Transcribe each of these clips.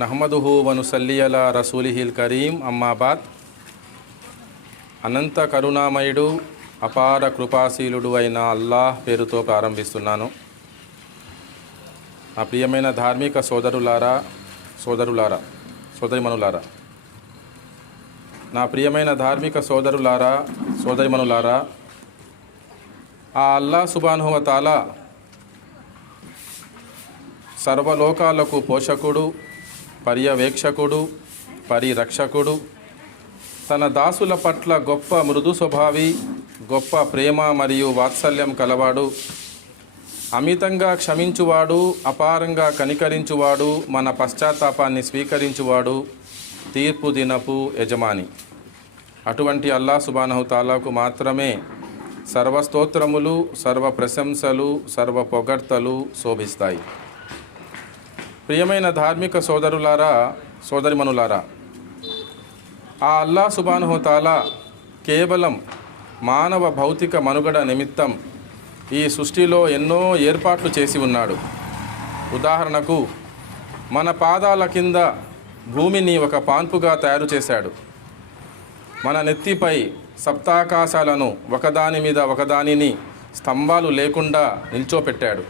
నహ్మదుహు వనుసల్లి అలా రసూలిహిల్ కరీం అమ్మాబాద్. అనంత కరుణామయుడు అపార కృపాశీలుడు అయిన అల్లాహ్ పేరుతో ప్రారంభిస్తున్నాను. నా ప్రియమైన ధార్మిక సోదరులారా, సోదరిమణులారా, నా ప్రియమైన ధార్మిక సోదరిమణులారా, ఆ అల్లాహ్ సుబ్హానహు వ తఆలా సర్వలోకాలకు పోషకుడు, పర్యవేక్షకుడు, పరిరక్షకుడు, తన దాసుల పట్ల గొప్ప మృదు స్వభావి, గొప్ప ప్రేమ మరియు వాత్సల్యం కలవాడు, అమితంగా క్షమించువాడు, అపారంగా కనికరించువాడు, మన పశ్చాత్తాపాన్ని స్వీకరించువాడు, తీర్పు దినపు యజమాని. అటువంటి అల్లాహ్ సుబ్హానహు తాలాకు మాత్రమే సర్వస్తోత్రములు, సర్వ ప్రశంసలు, సర్వ పొగడ్తలు శోభిస్తాయి. ప్రియమైన ధార్మిక సోదరులారా, సోదరిమణులారా, ఆ అల్లాహ్ సుబ్హానహు తాలా కేవలం మానవ భౌతిక మనుగడ నిమిత్తం ఈ సృష్టిలో ఎన్నో ఏర్పాట్లు చేసి ఉన్నాడు. ఉదాహరణకు మన పాదాల కింద భూమిని ఒక పాన్పుగా తయారు చేశాడు. మన నెత్తిపై సప్తాకాశాలను ఒకదాని మీద ఒకదానిని స్తంభాలు లేకుండా నిల్చోపెట్టాడు.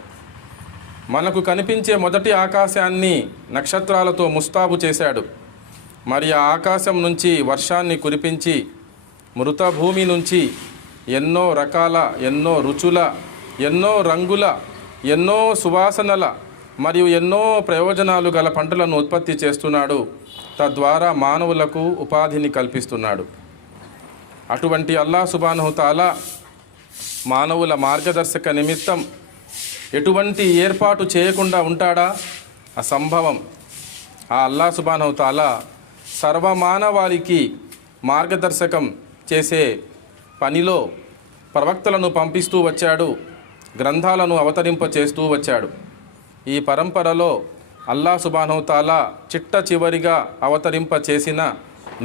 మనకు కనిపించే మొదటి ఆకాశాన్ని నక్షత్రాలతో ముస్తాబు చేశాడు. మరి ఆ ఆకాశం నుంచి వర్షాన్ని కురిపించి మృత భూమి నుంచి ఎన్నో రకాల, ఎన్నో రుచుల, ఎన్నో రంగుల, ఎన్నో సువాసనల మరియు ఎన్నో ప్రయోజనాలు గల పంటలను ఉత్పత్తి చేస్తున్నాడు. తద్వారా మానవులకు ఉపాధిని కల్పిస్తున్నాడు. అటువంటి అల్లాహ్ సుబ్హానహు తాలా మానవుల మార్గదర్శక నిమిత్తం ఎటువంటి ఏర్పాటు చేయకుండా ఉంటాడా? అసంభవం. ఆ అల్లాహ్ సుబ్హానహు తాలా సర్వమానవాళికి మార్గదర్శకం చేసే పనిలో ప్రవక్తలను పంపిస్తూ వచ్చాడు, గ్రంథాలను అవతరింపచేస్తూ వచ్చాడు. ఈ పరంపరలో అల్లాహ్ సుబ్హానహు తాలా చిట్ట చివరిగా అవతరింపచేసిన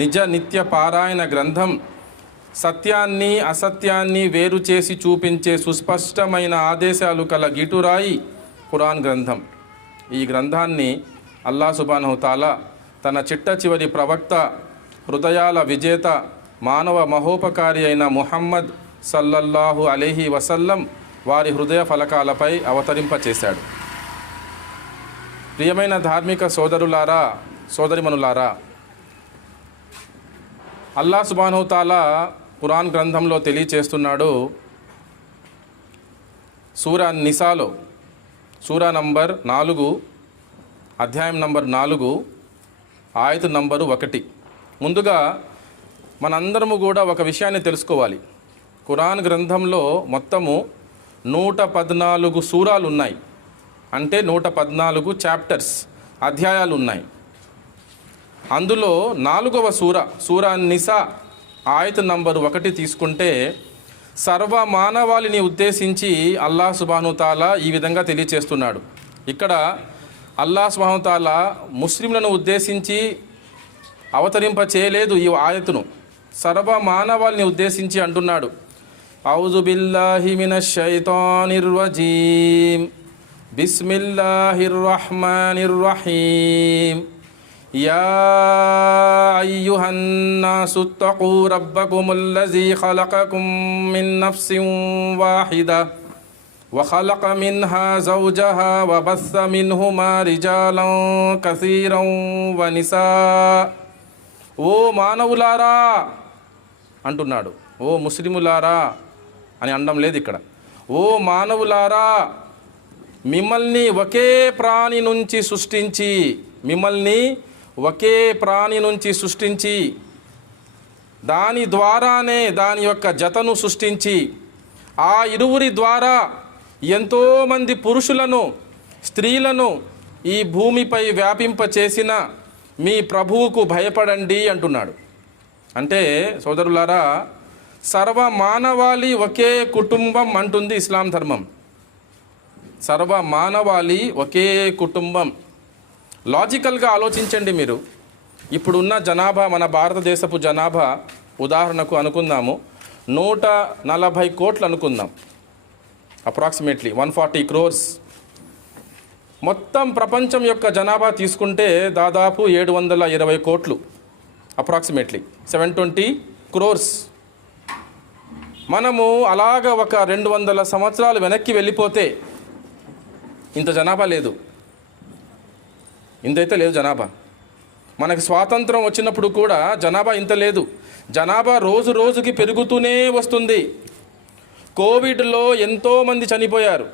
నిజ నిత్య పారాయణ గ్రంథం సత్యాన్ని అసత్యాన్ని వేరు చేసి చూపించే సుస్పష్టమైన ఆదేశాలు కల గిటురాయి ఖురాన్ గ్రంథం. ఈ గ్రంథాన్ని అల్లాహ్ సుబ్హానహు తాలా తన చిట్ట చివరి ప్రవక్త, హృదయాల విజేత, మానవ మహోపకారి అయిన ముహమ్మద్ సల్లల్లాహు అలైహి వసల్లం వారి హృదయ ఫలకాలపై అవతరింపచేశాడు. ప్రియమైన ధార్మిక సోదరులారా, సోదరిమణులారా, అల్లాహ్ సుబ్హానహు తాలా ఖురాన్ గ్రంథంలో తెలియచేస్తున్నాడు. సూరా నిసాలో సూరా నంబర్ 4, అధ్యాయం నంబర్ 4, ఆయతు నంబరు 1. ముందుగా మనందరము కూడా ఒక విషయాన్ని తెలుసుకోవాలి. ఖురాన్ గ్రంథంలో మొత్తము 114 సూరాలు ఉన్నాయి. అంటే 114 చాప్టర్స్, అధ్యాయాలు ఉన్నాయి. అందులో 4వ సూరా నిసా ఆయతు నంబరు 1 తీసుకుంటే సర్వ మానవాళిని ఉద్దేశించి అల్లాహ్ సుబ్హానహు తాలా ఈ విధంగా తెలియచేస్తున్నాడు. ఇక్కడ అల్లాహ్ సుబ్హానహు తాలా ముస్లింలను ఉద్దేశించి అవతరింప చేయలేదు ఈ ఆయతును, సర్వ మానవాళిని ఉద్దేశించి అంటున్నాడు. ఔజు బిల్లాహి మినష్ షైతానిర్ రజీం, బిస్మిల్లాహిర్ రహ్మానిర్ రహీం. యా అయ్యుహన్నాసు త్తఖూ రబ్బకుముల్లజీ ఖలఖకుం మిన్ నఫ్సిన్ వాహిదా వఖలఖ మిన్హా జౌజహా వబస్స మిన్హుమా రిజాలం కసీరం వనిసా. ఓ మానవులారా అంటున్నాడు. ఓ ముస్లిములారా అని అనడం లేదు ఇక్కడ. ఓ మానవులారా, మిమ్మల్ని ఒకే ప్రాణి నుంచి సృష్టించి దాని ద్వారానే దాని యొక్క జతను సృష్టించి ఆ ఇరువురి ద్వారా ఎంతోమంది పురుషులను, స్త్రీలను ఈ భూమిపై వ్యాపింపచేసిన మీ ప్రభువుకు భయపడండి అంటున్నాడు. అంటే సోదరులారా, సర్వ మానవాళి ఒకే కుటుంబం అంటుంది ఇస్లాం ధర్మం. సర్వ మానవాళి ఒకే కుటుంబం. లాజికల్గా ఆలోచించండి మీరు. ఇప్పుడున్న జనాభా, మన భారతదేశపు జనాభా ఉదాహరణకు అనుకుందాము, 140 కోట్లు అనుకుందాం, అప్రాక్సిమేట్లీ 140 crores. మొత్తం ప్రపంచం యొక్క జనాభా తీసుకుంటే దాదాపు 720 కోట్లు, అప్రాక్సిమేట్లీ 720 crores. మనము అలాగ ఒక 200 సంవత్సరాలు వెనక్కి వెళ్ళిపోతే ఇంత జనాభా లేదు, ఇంతైతే లేదు జనాభా. మనకి స్వాతంత్రం వచ్చినప్పుడు కూడా జనాభా ఇంత లేదు. జనాభా రోజు రోజుకి పెరుగుతూనే వస్తుంది. కోవిడ్లో ఎంతోమంది చనిపోయారు,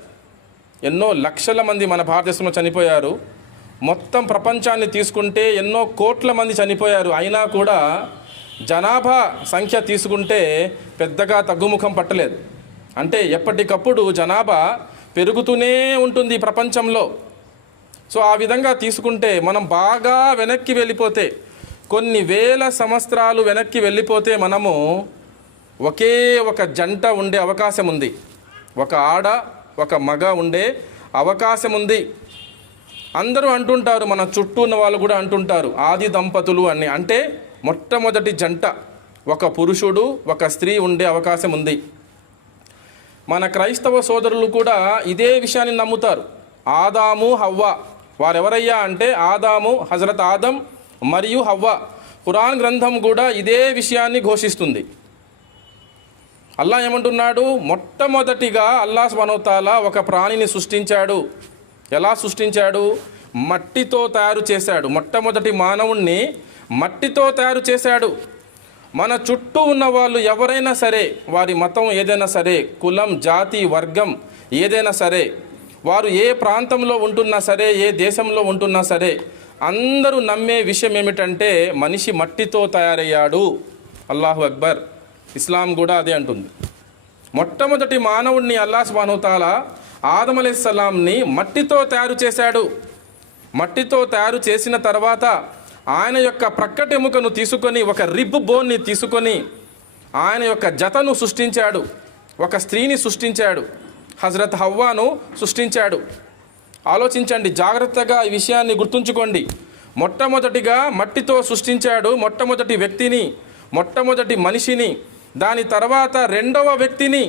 ఎన్నో లక్షల మంది మన భారతదేశంలో చనిపోయారు. మొత్తం ప్రపంచాన్ని తీసుకుంటే ఎన్నో కోట్ల మంది చనిపోయారు. అయినా కూడా జనాభా సంఖ్య తీసుకుంటే పెద్దగా తగ్గుముఖం పట్టలేదు. అంటే ఎప్పటికప్పుడు జనాభా పెరుగుతూనే ఉంటుంది ప్రపంచంలో. సో ఆ విధంగా తీసుకుంటే మనం బాగా వెనక్కి వెళ్ళిపోతే, కొన్ని వేల సంవత్సరాలు వెనక్కి వెళ్ళిపోతే మనము ఒకే ఒక జంట ఉండే అవకాశం ఉంది, ఒక ఆడ ఒక మగ ఉండే అవకాశం ఉంది. అందరూ అంటుంటారు, మన చుట్టూ ఉన్న వాళ్ళు కూడా అంటుంటారు ఆది దంపతులు అని. అంటే మొట్టమొదటి జంట ఒక పురుషుడు ఒక స్త్రీ ఉండే అవకాశం ఉంది. మన క్రైస్తవ సోదరులు కూడా ఇదే విషయాన్ని నమ్ముతారు. ఆదాము హవ్వ, వారెవరయ్యా అంటే ఆదాము, హజరత్ ఆదం మరియు హవ్వ. ఖురాన్ గ్రంథం కూడా ఇదే విషయాన్ని ఘోషిస్తుంది. అల్లాహ్ ఏమంటున్నాడు? మొట్టమొదటిగా అల్లాహ్ సుబ్హానహు వ తఆలా ఒక ప్రాణిని సృష్టించాడు. ఎలా సృష్టించాడు? మట్టితో తయారు చేశాడు. మొట్టమొదటి మానవుణ్ణి మట్టితో తయారు చేశాడు. మన చుట్టూ ఉన్న వాళ్ళు ఎవరైనా సరే, వారి మతం ఏదైనా సరే, కులం జాతి వర్గం ఏదైనా సరే, వారు ఏ ప్రాంతంలో ఉంటున్నా సరే, ఏ దేశంలో ఉంటున్నా సరే, అందరూ నమ్మే విషయం ఏమిటంటే మనిషి మట్టితో తయారయ్యాడు. అల్లాహు అక్బర్. ఇస్లాం కూడా అదే అంటుంది. మొట్టమొదటి మానవుడిని అల్లాహ్ సుబ్హానహు వ తఆలా ఆదం అలైహిస్సలాంని మట్టితో తయారు చేశాడు. మట్టితో తయారు చేసిన తర్వాత ఆయన యొక్క ప్రక్కటెముకను తీసుకొని, ఒక రిబ్ బోన్ని తీసుకొని ఆయన యొక్క జతను సృష్టించాడు. ఒక స్త్రీని సృష్టించాడు, హజరత్ హవ్వాను సృష్టించాడు. ఆలోచించండి, జాగ్రత్తగా ఈ విషయాన్ని గుర్తుంచుకోండి. మొట్టమొదటిగా మట్టితో సృష్టించాడు మొట్టమొదటి వ్యక్తిని, మొట్టమొదటి మనిషిని. దాని తర్వాత రెండవ వ్యక్తిని,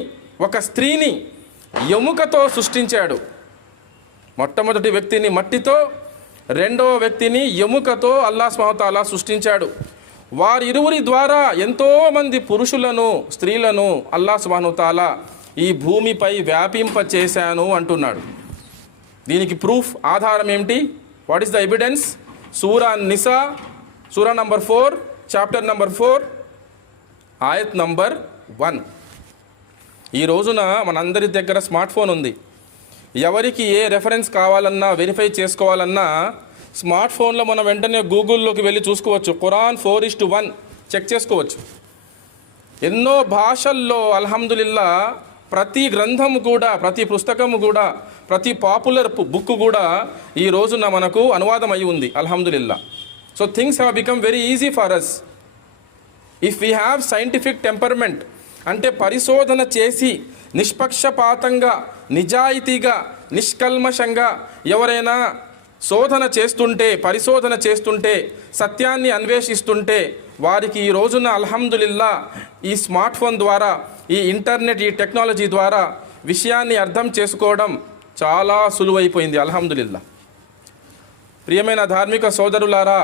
ఒక స్త్రీని ఎముకతో సృష్టించాడు. మొట్టమొదటి వ్యక్తిని మట్టితో, రెండవ వ్యక్తిని ఎముకతో అల్లాహ్ సుబ్హానహు వ తఆలా సృష్టించాడు. వారిరువురి ద్వారా ఎంతోమంది పురుషులను స్త్రీలను అల్లాహ్ సుబ్హానహు వ తఆలా ఈ భూమిపై వ్యాపింపచేశాను అంటున్నాడు. దీనికి ప్రూఫ్, ఆధారం ఏమిటి? What is the evidence? సూరా నిసా, సూరా నంబర్ 4, చాప్టర్ నంబర్ 4, ఆయత్ నంబర్ 1. ఈ రోజున మనందరి దగ్గర స్మార్ట్ ఫోన్ ఉంది. ఎవరికి ఏ రెఫరెన్స్ కావాలన్నా, వెరిఫై చేసుకోవాలన్నా స్మార్ట్ ఫోన్లో మనం వెంటనే గూగుల్లోకి వెళ్ళి చూసుకోవచ్చు. ఖురాన్ 4:1 చెక్ చేసుకోవచ్చు. ఎన్నో భాషల్లో అల్హమ్దులిల్లా ప్రతి గ్రంథము కూడా, ప్రతి పుస్తకము కూడా, ప్రతి పాపులర్ బుక్ కూడా ఈ రోజున మనకు అనువాదం అయి ఉంది అల్హమ్దులిల్లా. So things have become very easy for us if we have scientific temperament. అంటే పరిశోధన చేసి నిష్పక్షపాతంగా, నిజాయితీగా, నిష్కల్మషంగా ఎవరైనా శోధన చేస్తుంటే, పరిశోధన చేస్తుంటే, సత్యాన్ని అన్వేషిస్తుంటే వారికి ఈ రోజున అల్హమ్దులిల్లా ఈ స్మార్ట్ ఫోన్ ద్వారా, ఈ ఇంటర్నెట్, ఈ టెక్నాలజీ ద్వారా విషయాన్ని అర్థం చేసుకోవడం చాలా సులువైపోయింది అల్హమ్దులిల్లా. ప్రియమైన ధార్మిక సోదరులారా,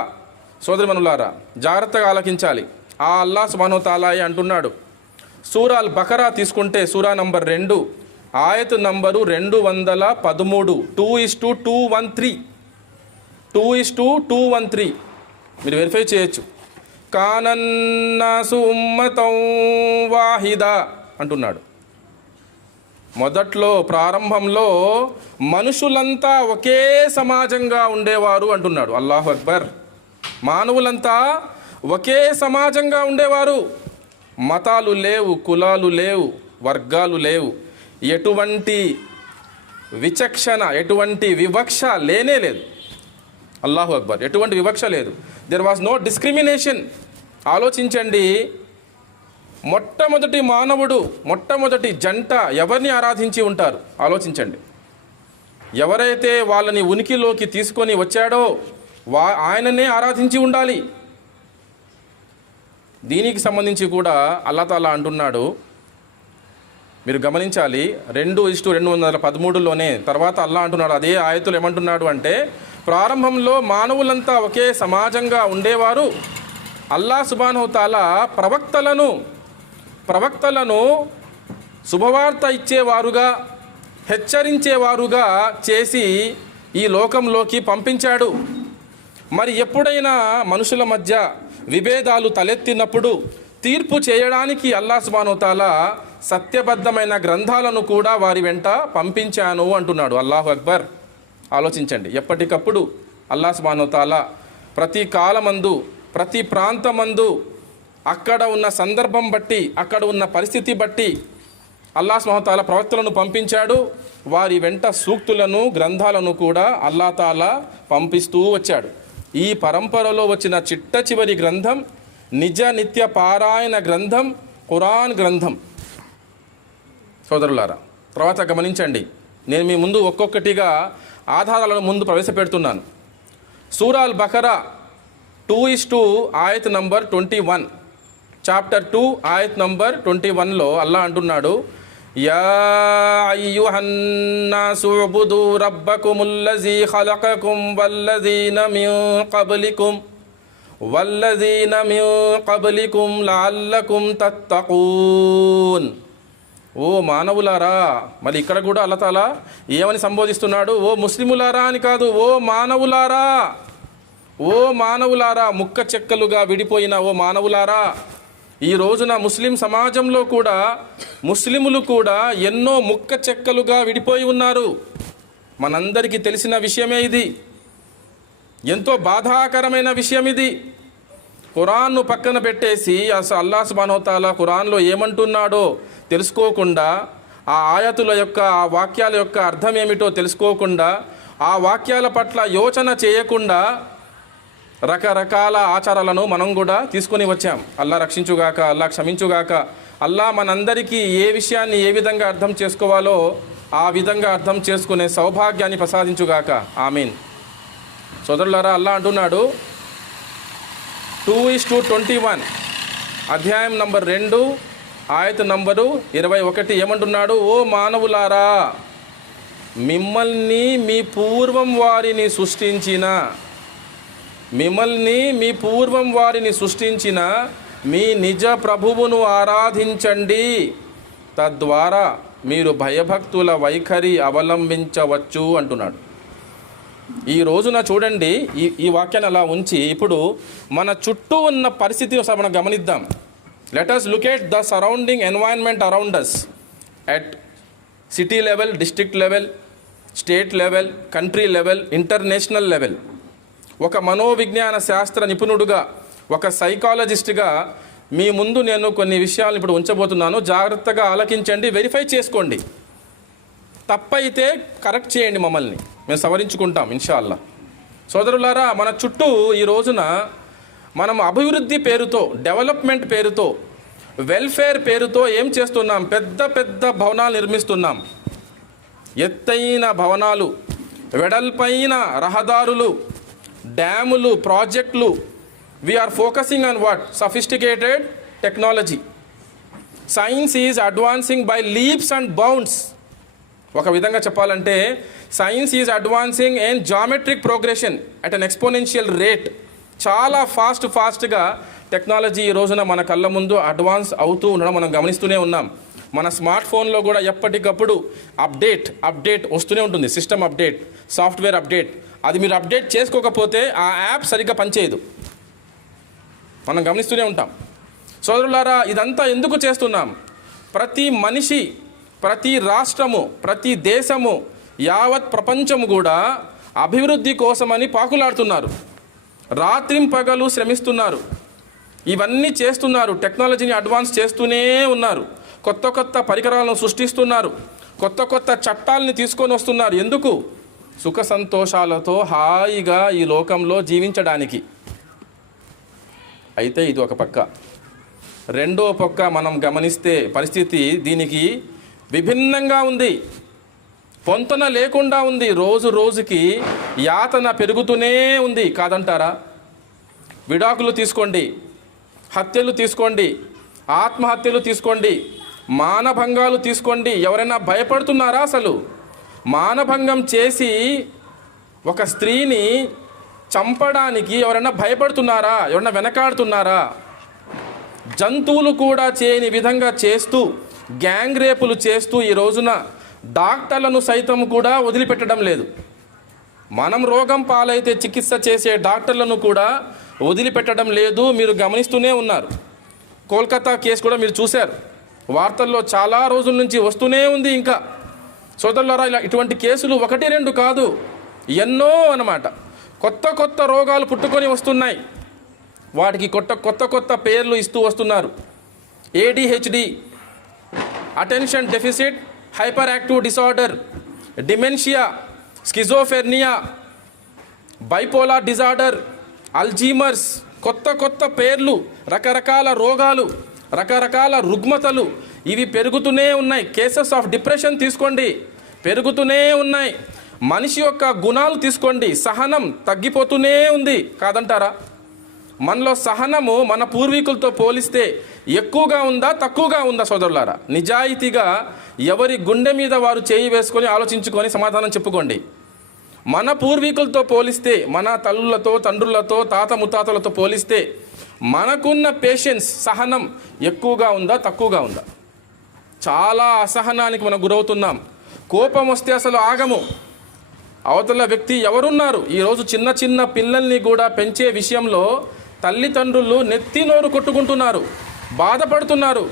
సోదరిమణులారా, జాగ్రత్తగా ఆలకించాలి. ఆ అల్లాహ్ సుబ్హానహు వ తఆలా అంటున్నాడు, సూరా అల్ బకరా తీసుకుంటే సూరా నంబర్ 2, ఆయత్ నంబరు 213, 2:213, 2:213 మీరు వెరిఫై చేయొచ్చు. కానన్నాసు ఉమ్మతం వాహిదా అంటున్నాడు. మొదట్లో, ప్రారంభంలో మనుషులంతా ఒకే సమాజంగా ఉండేవారు అంటున్నాడు. అల్లాహు అక్బర్. మానవులంతా ఒకే సమాజంగా ఉండేవారు. మతాలు లేవు, కులాలు లేవు, వర్గాలు లేవు, ఎటువంటి విచక్షణ, ఎటువంటి వివక్ష లేనే లేదు. అల్లాహు అక్బర్. ఎటువంటి వివక్ష లేదు. There was no discrimination. ఆలోచించండి, మొట్టమొదటి మానవుడు, మొట్టమొదటి జంట ఎవరిని ఆరాధించి ఉంటారు? ఆలోచించండి. ఎవరైతే వాళ్ళని ఉనికిలోకి తీసుకొని వచ్చాడో ఆయననే ఆరాధించి ఉండాలి. దీనికి సంబంధించి కూడా అల్లాహ్ తాలా అంటున్నాడు, మీరు గమనించాలి. 2:213లోనే తర్వాత అల్లా అంటున్నాడు, అదే ఆయతులు ఏమంటున్నాడు అంటే, ప్రారంభంలో మానవులంతా ఒకే సమాజంగా ఉండేవారు. అల్లా సుబ్హానహు తాలా ప్రవక్తలను శుభవార్త ఇచ్చేవారుగా, హెచ్చరించేవారుగా చేసి ఈ లోకంలోకి పంపించాడు. మరి ఎప్పుడైనా మనుషుల మధ్య విభేదాలు తలెత్తినప్పుడు తీర్పు చేయడానికి అల్లా సుబ్హానహు తాలా సత్యబద్ధమైన గ్రంథాలను కూడా వారి వెంట పంపించాను అంటున్నాడు. అల్లాహు అక్బర్. ఆలోచించండి, ఎప్పటికప్పుడు అల్లా సుబ్హానహు తాలా ప్రతి కాలమందు, ప్రతి ప్రాంతమందు, అక్కడ ఉన్న సందర్భం బట్టి, అక్కడ ఉన్న పరిస్థితి బట్టి అల్లా సుబ్హానహు తాలా ప్రవక్తలను పంపించాడు. వారి వెంట సూక్తులను, గ్రంథాలను కూడా అల్లా తాలా పంపిస్తూ వచ్చాడు. ఈ పరంపరలో వచ్చిన చిట్ట చివరి గ్రంథం, నిజ నిత్య పారాయణ గ్రంథం, ఖురాన్ గ్రంథం. సోదరులారా, తర్వాత గమనించండి, నేను మీ ముందు ఒక్కొక్కటిగా ఆధారాలను ముందు ప్రవేశపెడుతున్నాను. సూరా అల్ బకరా 2:2 ఆయత్ నంబర్ 21, చాప్టర్ 2 ఆయత్ నంబర్ 21లో అల్లా అంటున్నాడు, యా అయ్యుహన్నాసు ఉబుదు రబ్బకుముల్లజీ ఖలకకుం వల్లజీన మిన్ కబ్లికుం లఅల్లకుం తత్తఖూన్. ఓ మానవులారా. మరి ఇక్కడ కూడా అల్లాహ్ తాలా ఏమని సంబోధిస్తున్నాడు? ఓ ముస్లిములారా అని కాదు, ఓ మానవులారా, ఓ మానవులారా, ముక్క చెక్కలుగా విడిపోయిన ఓ మానవులారా. ఈ రోజున ముస్లిం సమాజంలో కూడా ముస్లిములు కూడా ఎన్నో ముక్క చెక్కలుగా విడిపోయి ఉన్నారు. మనందరికీ తెలిసిన విషయమే ఇది. ఎంతో బాధాకరమైన విషయం ఇది. ఖురాన్ను పక్కన పెట్టేసి అసలు అల్లాహ్ సుబ్హానహు తాలా ఖురాన్లో ఏమంటున్నాడో తెలుసుకోకుండా, ఆ ఆయతుల యొక్క, ఆ వాక్యాల యొక్క అర్థం ఏమిటో తెలుసుకోకుండా, ఆ వాక్యాల పట్ల యోచన చేయకుండా రకరకాల ఆచారాలను మనం కూడా తీసుకొని వచ్చాం. అల్లా రక్షించుగాక, అల్లా క్షమించుగాక. అల్లా మనందరికీ ఏ విషయాన్ని ఏ విధంగా అర్థం చేసుకోవాలో ఆ విధంగా అర్థం చేసుకునే సౌభాగ్యాన్ని ప్రసాదించుగాక. ఆమీన్. సోదరులారా, అల్లా అంటున్నాడు 2:21 అధ్యాయం నంబర్ 2 ఆయత్ నంబరు 21 ఏమంటున్నాడు? ఓ మానవులారా, మిమ్మల్ని మీ పూర్వం వారిని సృష్టించిన మీ నిజ ప్రభువును ఆరాధించండి, తద్వారా మీరు భయభక్తుల వైఖరి అవలంబించవచ్చు అంటున్నాడు. ఈ రోజున చూడండి, ఈ వాక్యాన్ని అలా ఉంచి ఇప్పుడు మన చుట్టూ ఉన్న పరిస్థితిని ఒకసారి మనం గమనిద్దాం. Let us look at the surrounding environment around us at city level, district level, state level, country level, international level. ఒక మనోవిజ్ఞాన శాస్త్ర నిపుణుడుగా, ఒక సైకాలజిస్ట్గా మీ ముందు నేను కొన్ని విషయాలు ఇప్పుడు ఉంచబోతున్నాను. జాగ్రత్తగా ఆలకించండి, వెరిఫై చేసుకోండి. తప్పైతే కరెక్ట్ చేయండి, మమ్మల్ని మేము సవరించుకుంటాం ఇన్షాల్లా. సోదరులారా, మన చుట్టూ ఈ రోజున మనం అభివృద్ధి పేరుతో, డెవలప్మెంట్ పేరుతో, వెల్ఫేర్ పేరుతో ఏం చేస్తున్నాం? పెద్ద పెద్ద భవనాలు నిర్మిస్తున్నాం. ఎత్తైన భవనాలు, వెడల్పైన రహదారులు, డ్యాములు, ప్రాజెక్టులు. We're focusing on what? Sophisticated technology. Science is advancing by leaps and bounds. ఒక విధంగా చెప్పాలంటే science is advancing in geometric progression at an exponential rate. చాలా ఫాస్ట్గా టెక్నాలజీ ఈ రోజున మన కళ్ళ ముందు అడ్వాన్స్ అవుతూ ఉండడం మనం గమనిస్తూనే ఉన్నాం. మన స్మార్ట్ ఫోన్లో కూడా ఎప్పటికప్పుడు అప్డేట్ వస్తూనే ఉంటుంది. System update, software update. అది మీరు అప్డేట్ చేసుకోకపోతే ఆ యాప్ సరిగ్గా పనిచేయదు, మనం గమనిస్తూనే ఉంటాం. సోదరులారా, ఇదంతా ఎందుకు చేస్తున్నాం? ప్రతి మనిషి, ప్రతి రాష్ట్రము, ప్రతి దేశము, యావత్ ప్రపంచము కూడా అభివృద్ధి కోసమని పాకులాడుతున్నారు. రాత్రింపగలు శ్రమిస్తున్నారు. ఇవన్నీ చేస్తున్నారు. టెక్నాలజీని అడ్వాన్స్ చేస్తూనే ఉన్నారు. కొత్త పరికరాలను సృష్టిస్తున్నారు. కొత్త చట్టాలని తీసుకొని వస్తున్నారు. ఎందుకు? సుఖ సంతోషాలతో హాయిగా ఈ లోకంలో జీవించడానికి. అయితే ఇది ఒక పక్క. రెండో పక్క మనం గమనిస్తే పరిస్థితి దీనికి విభిన్నంగా ఉంది. పొంతన లేకుండా ఉంది. రోజుకి యాతన పెరుగుతూనే ఉంది. కాదంటారా? విడాకులు తీసుకోండి, హత్యలు తీసుకోండి, ఆత్మహత్యలు తీసుకోండి, మానభంగాలు తీసుకోండి. ఎవరైనా భయపడుతున్నారా? అసలు మానభంగం చేసి ఒక స్త్రీని చంపడానికి ఎవరైనా భయపడుతున్నారా? ఎవరైనా వెనకాడుతున్నారా? జంతువులు కూడా చేయని విధంగా చేస్తూ గ్యాంగ్ రేపులు చేస్తూ ఈ రోజున డాక్టర్లను సైతం కూడా వదిలిపెట్టడం లేదు. మనం రోగం పాలైతే చికిత్స చేసే డాక్టర్లను కూడా వదిలిపెట్టడం లేదు. మీరు గమనిస్తూనే ఉన్నారు. కోల్కతా కేసు కూడా మీరు చూశారు, వార్తల్లో చాలా రోజుల నుంచి వస్తూనే ఉంది. ఇంకా సోదరులారా, ఇటువంటి కేసులు 1-2 కాదు, ఎన్నో అన్నమాట. కొత్త కొత్త రోగాలు పుట్టుకొని వస్తున్నాయి. వాటికి కొత్త పేర్లు ఇస్తూ వస్తున్నారు. ADHD, attention deficit hyper active disorder, dementia, schizophrenia, bipolar disorder, Alzheimer's, కొత్త పేర్లు, రకరకాల రోగాలు, రకరకాల రుగ్మతలు ఇవి పెరుగుతూనే ఉన్నాయి. కేసెస్ ఆఫ్ డిప్రెషన్ తీసుకోండి, పెరుగుతూనే ఉన్నాయి. మనిషి యొక్క గుణాలు తీసుకోండి, సహనం తగ్గిపోతూనే ఉంది. కాదంటారా? మనలో సహనము మన పూర్వీకులతో పోలిస్తే ఎక్కువగా ఉందా, తక్కువగా ఉందా? సోదరులారా, నిజాయితీగా ఎవరి గుండె మీద వారు చేయి వేసుకొని ఆలోచించుకొని సమాధానం చెప్పుకోండి. మన పూర్వీకులతో పోలిస్తే, మన తల్లులతో, తండ్రులతో, తాత ముత్తాతలతో పోలిస్తే మనకున్న పేషెన్స్, సహనం ఎక్కువగా ఉందా, తక్కువగా ఉందా? చాలా అసహనానికి మనం గురవుతున్నాం. కోపం వస్తే అసలు ఆగము. అవతల వ్యక్తి ఎవరున్నారు? ఈరోజు చిన్న పిల్లల్ని కూడా పెంచే విషయంలో తల్లిదండ్రులు నెత్తి నోరు కొట్టుకుంటున్నారు, బాధపడుతున్నారు.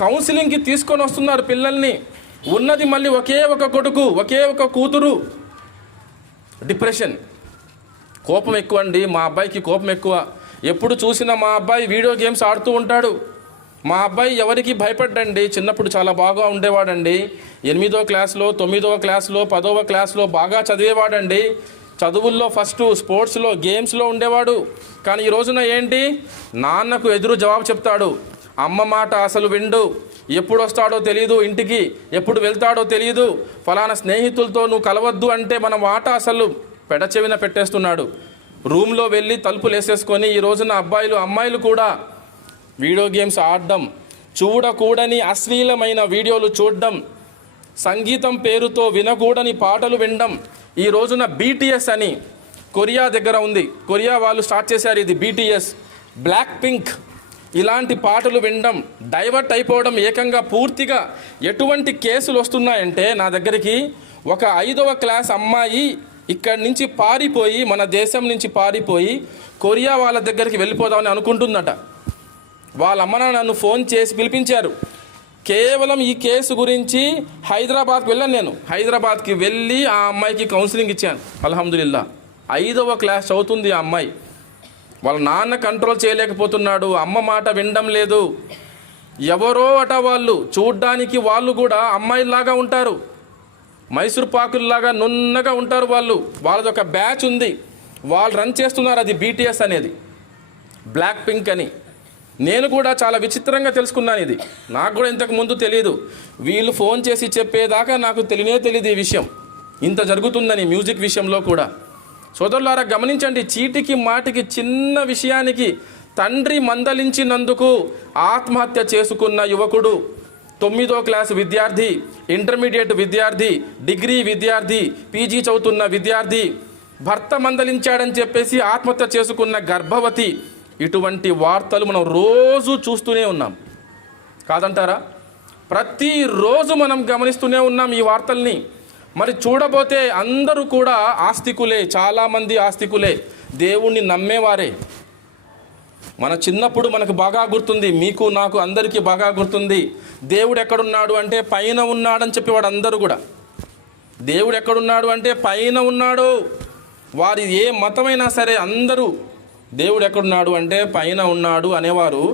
కౌన్సిలింగ్కి తీసుకొని వస్తున్నారు పిల్లల్ని. ఉన్నది మళ్ళీ ఒకే ఒక కొడుకు, ఒకే ఒక కూతురు. డిప్రెషన్, కోపం ఎక్కువ అండి. మా అబ్బాయికి కోపం ఎక్కువ. ఎప్పుడు చూసినా మా అబ్బాయి వీడియో గేమ్స్ ఆడుతూ ఉంటాడు. మా అబ్బాయి ఎవరికి భయపడ్డండి. చిన్నప్పుడు చాలా బాగా ఉండేవాడండి. 8వ క్లాస్లో, 9వ క్లాస్లో, 10వ క్లాస్లో బాగా చదివేవాడండి. చదువుల్లో ఫస్ట్, స్పోర్ట్స్లో, గేమ్స్లో ఉండేవాడు. కానీ ఈ రోజున ఏంటి? నాన్నకు ఎదురు జవాబు చెప్తాడు. అమ్మ మాట అసలు విండు. ఎప్పుడు వస్తాడో తెలియదు, ఇంటికి ఎప్పుడు వెళ్తాడో తెలియదు. ఫలానా స్నేహితులతో నువ్వు కలవద్దు అంటే మన మాట అసలు పెడచెవిన పెట్టేస్తున్నాడు. రూమ్లో వెళ్ళి తలుపులు వేసేసుకొని ఈ రోజున అమ్మాయిలు కూడా వీడియో గేమ్స్ ఆడడం, చూడకూడని అశ్లీలమైన వీడియోలు చూడడం, సంగీతం పేరుతో వినకూడని పాటలు వినడం. ఈ రోజున BTS అని కొరియా దగ్గర ఉంది, కొరియా వాళ్ళు స్టార్ట్ చేశారు ఇది BTS, బ్లాక్ పింక్, ఇలాంటి పాటలు వినడం, డైవర్ట్ అయిపోవడం. ఏకంగా పూర్తిగా ఎటువంటి కేసులు వస్తున్నాయంటే నా దగ్గరికి ఒక 5వ క్లాస్ అమ్మాయి ఇక్కడి నుంచి పారిపోయి, మన దేశం నుంచి పారిపోయి కొరియా వాళ్ళ దగ్గరికి వెళ్ళిపోదామని అనుకుంటుందట. వాళ్ళ అమ్మ నన్ను ఫోన్ చేసి పిలిపించారు. కేవలం ఈ కేసు గురించి హైదరాబాద్కి వెళ్ళాను నేను. హైదరాబాద్కి వెళ్ళి ఆ అమ్మాయికి కౌన్సిలింగ్ ఇచ్చాను. అల్హమ్దులిల్లా 5వ క్లాస్ చదువుతుంది ఆ అమ్మాయి. వాళ్ళ నాన్న కంట్రోల్ చేయలేకపోతున్నాడు, అమ్మ మాట వినడం లేదు. ఎవరో అట వాళ్ళు, చూడ్డానికి వాళ్ళు కూడా అమ్మాయిలాగా ఉంటారు, మైసూర్ పాకుల్లాగా నున్నగా ఉంటారు వాళ్ళు. వాళ్ళది ఒక బ్యాచ్ ఉంది, వాళ్ళు రన్ చేస్తున్నారు. అది BTS అనేది, బ్లాక్ పింక్ అని. నేను కూడా చాలా విచిత్రంగా తెలుసుకున్నాను. ఇది నాకు కూడా ఇంతకు ముందు తెలియదు. వీళ్ళు ఫోన్ చేసి చెప్పేదాకా నాకు తెలియదు ఈ విషయం ఇంత జరుగుతుందని, మ్యూజిక్ విషయంలో కూడా. సోదరులారా గమనించండి, చీటికి మాటికి చిన్న విషయానికి తండ్రి మందలించినందుకు ఆత్మహత్య చేసుకున్న యువకుడు, 9వ క్లాసు విద్యార్థి, ఇంటర్మీడియట్ విద్యార్థి, డిగ్రీ విద్యార్థి, PG చదువుతున్న విద్యార్థి, భర్త మందలించాడని చెప్పేసి ఆత్మహత్య చేసుకున్న గర్భవతి. ఇటువంటి వార్తలు మనం రోజు చూస్తూనే ఉన్నాం. కాదంటారా? ప్రతిరోజు మనం గమనిస్తూనే ఉన్నాం ఈ వార్తల్ని. మరి చూడబోతే అందరూ కూడా ఆస్తికులే, చాలామంది ఆస్తికులే, దేవుణ్ణి నమ్మేవారే. మన చిన్నప్పుడు మనకు బాగా గుర్తుంది, మీకు నాకు అందరికీ బాగా గుర్తుంది. దేవుడు ఎక్కడున్నాడు అంటే పైన ఉన్నాడని చెప్పేవాడు అందరూ కూడా. దేవుడు ఎక్కడున్నాడు అంటే పైన ఉన్నాడు. వారి ఏ మతమైనా సరే అందరూ దేవుడు ఎక్కడున్నాడు అంటే పైన ఉన్నాడు అనేవారు.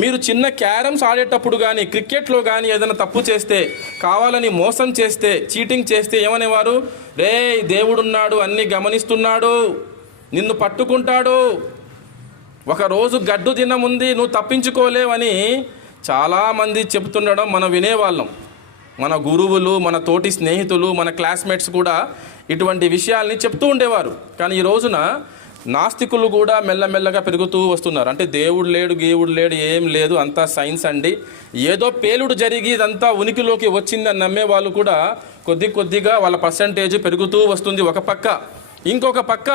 మీరు చిన్న క్యారమ్స్ ఆడేటప్పుడు కానీ, క్రికెట్లో కానీ ఏదైనా తప్పు చేస్తే, కావాలని మోసం చేస్తే, చీటింగ్ చేస్తే ఏమనేవారు? రే దేవుడున్నాడు, అన్నీ గమనిస్తున్నాడు, నిన్ను పట్టుకుంటాడు, ఒకరోజు గడ్డు దినం ఉంది, నువ్వు తప్పించుకోలేవని చాలామంది చెప్తుండడం మనం వినేవాళ్ళం. మన గురువులు, మన తోటి స్నేహితులు, మన క్లాస్మేట్స్ కూడా ఇటువంటి విషయాల్ని చెప్తూ ఉండేవారు. కానీ ఈ రోజున నాస్తికులు కూడా మెల్లమెల్లగా పెరుగుతూ వస్తున్నారు. అంటే దేవుడు లేడు, గీవుడు లేడు, ఏం లేదు, అంతా సైన్స్ అండి, ఏదో పేలుడు జరిగి ఇదంతా ఉనికిలోకి వచ్చిందని నమ్మే వాళ్ళు కూడా కొద్దిగా వాళ్ళ పర్సంటేజ్ పెరుగుతూ వస్తుంది ఒక పక్క. ఇంకొక పక్క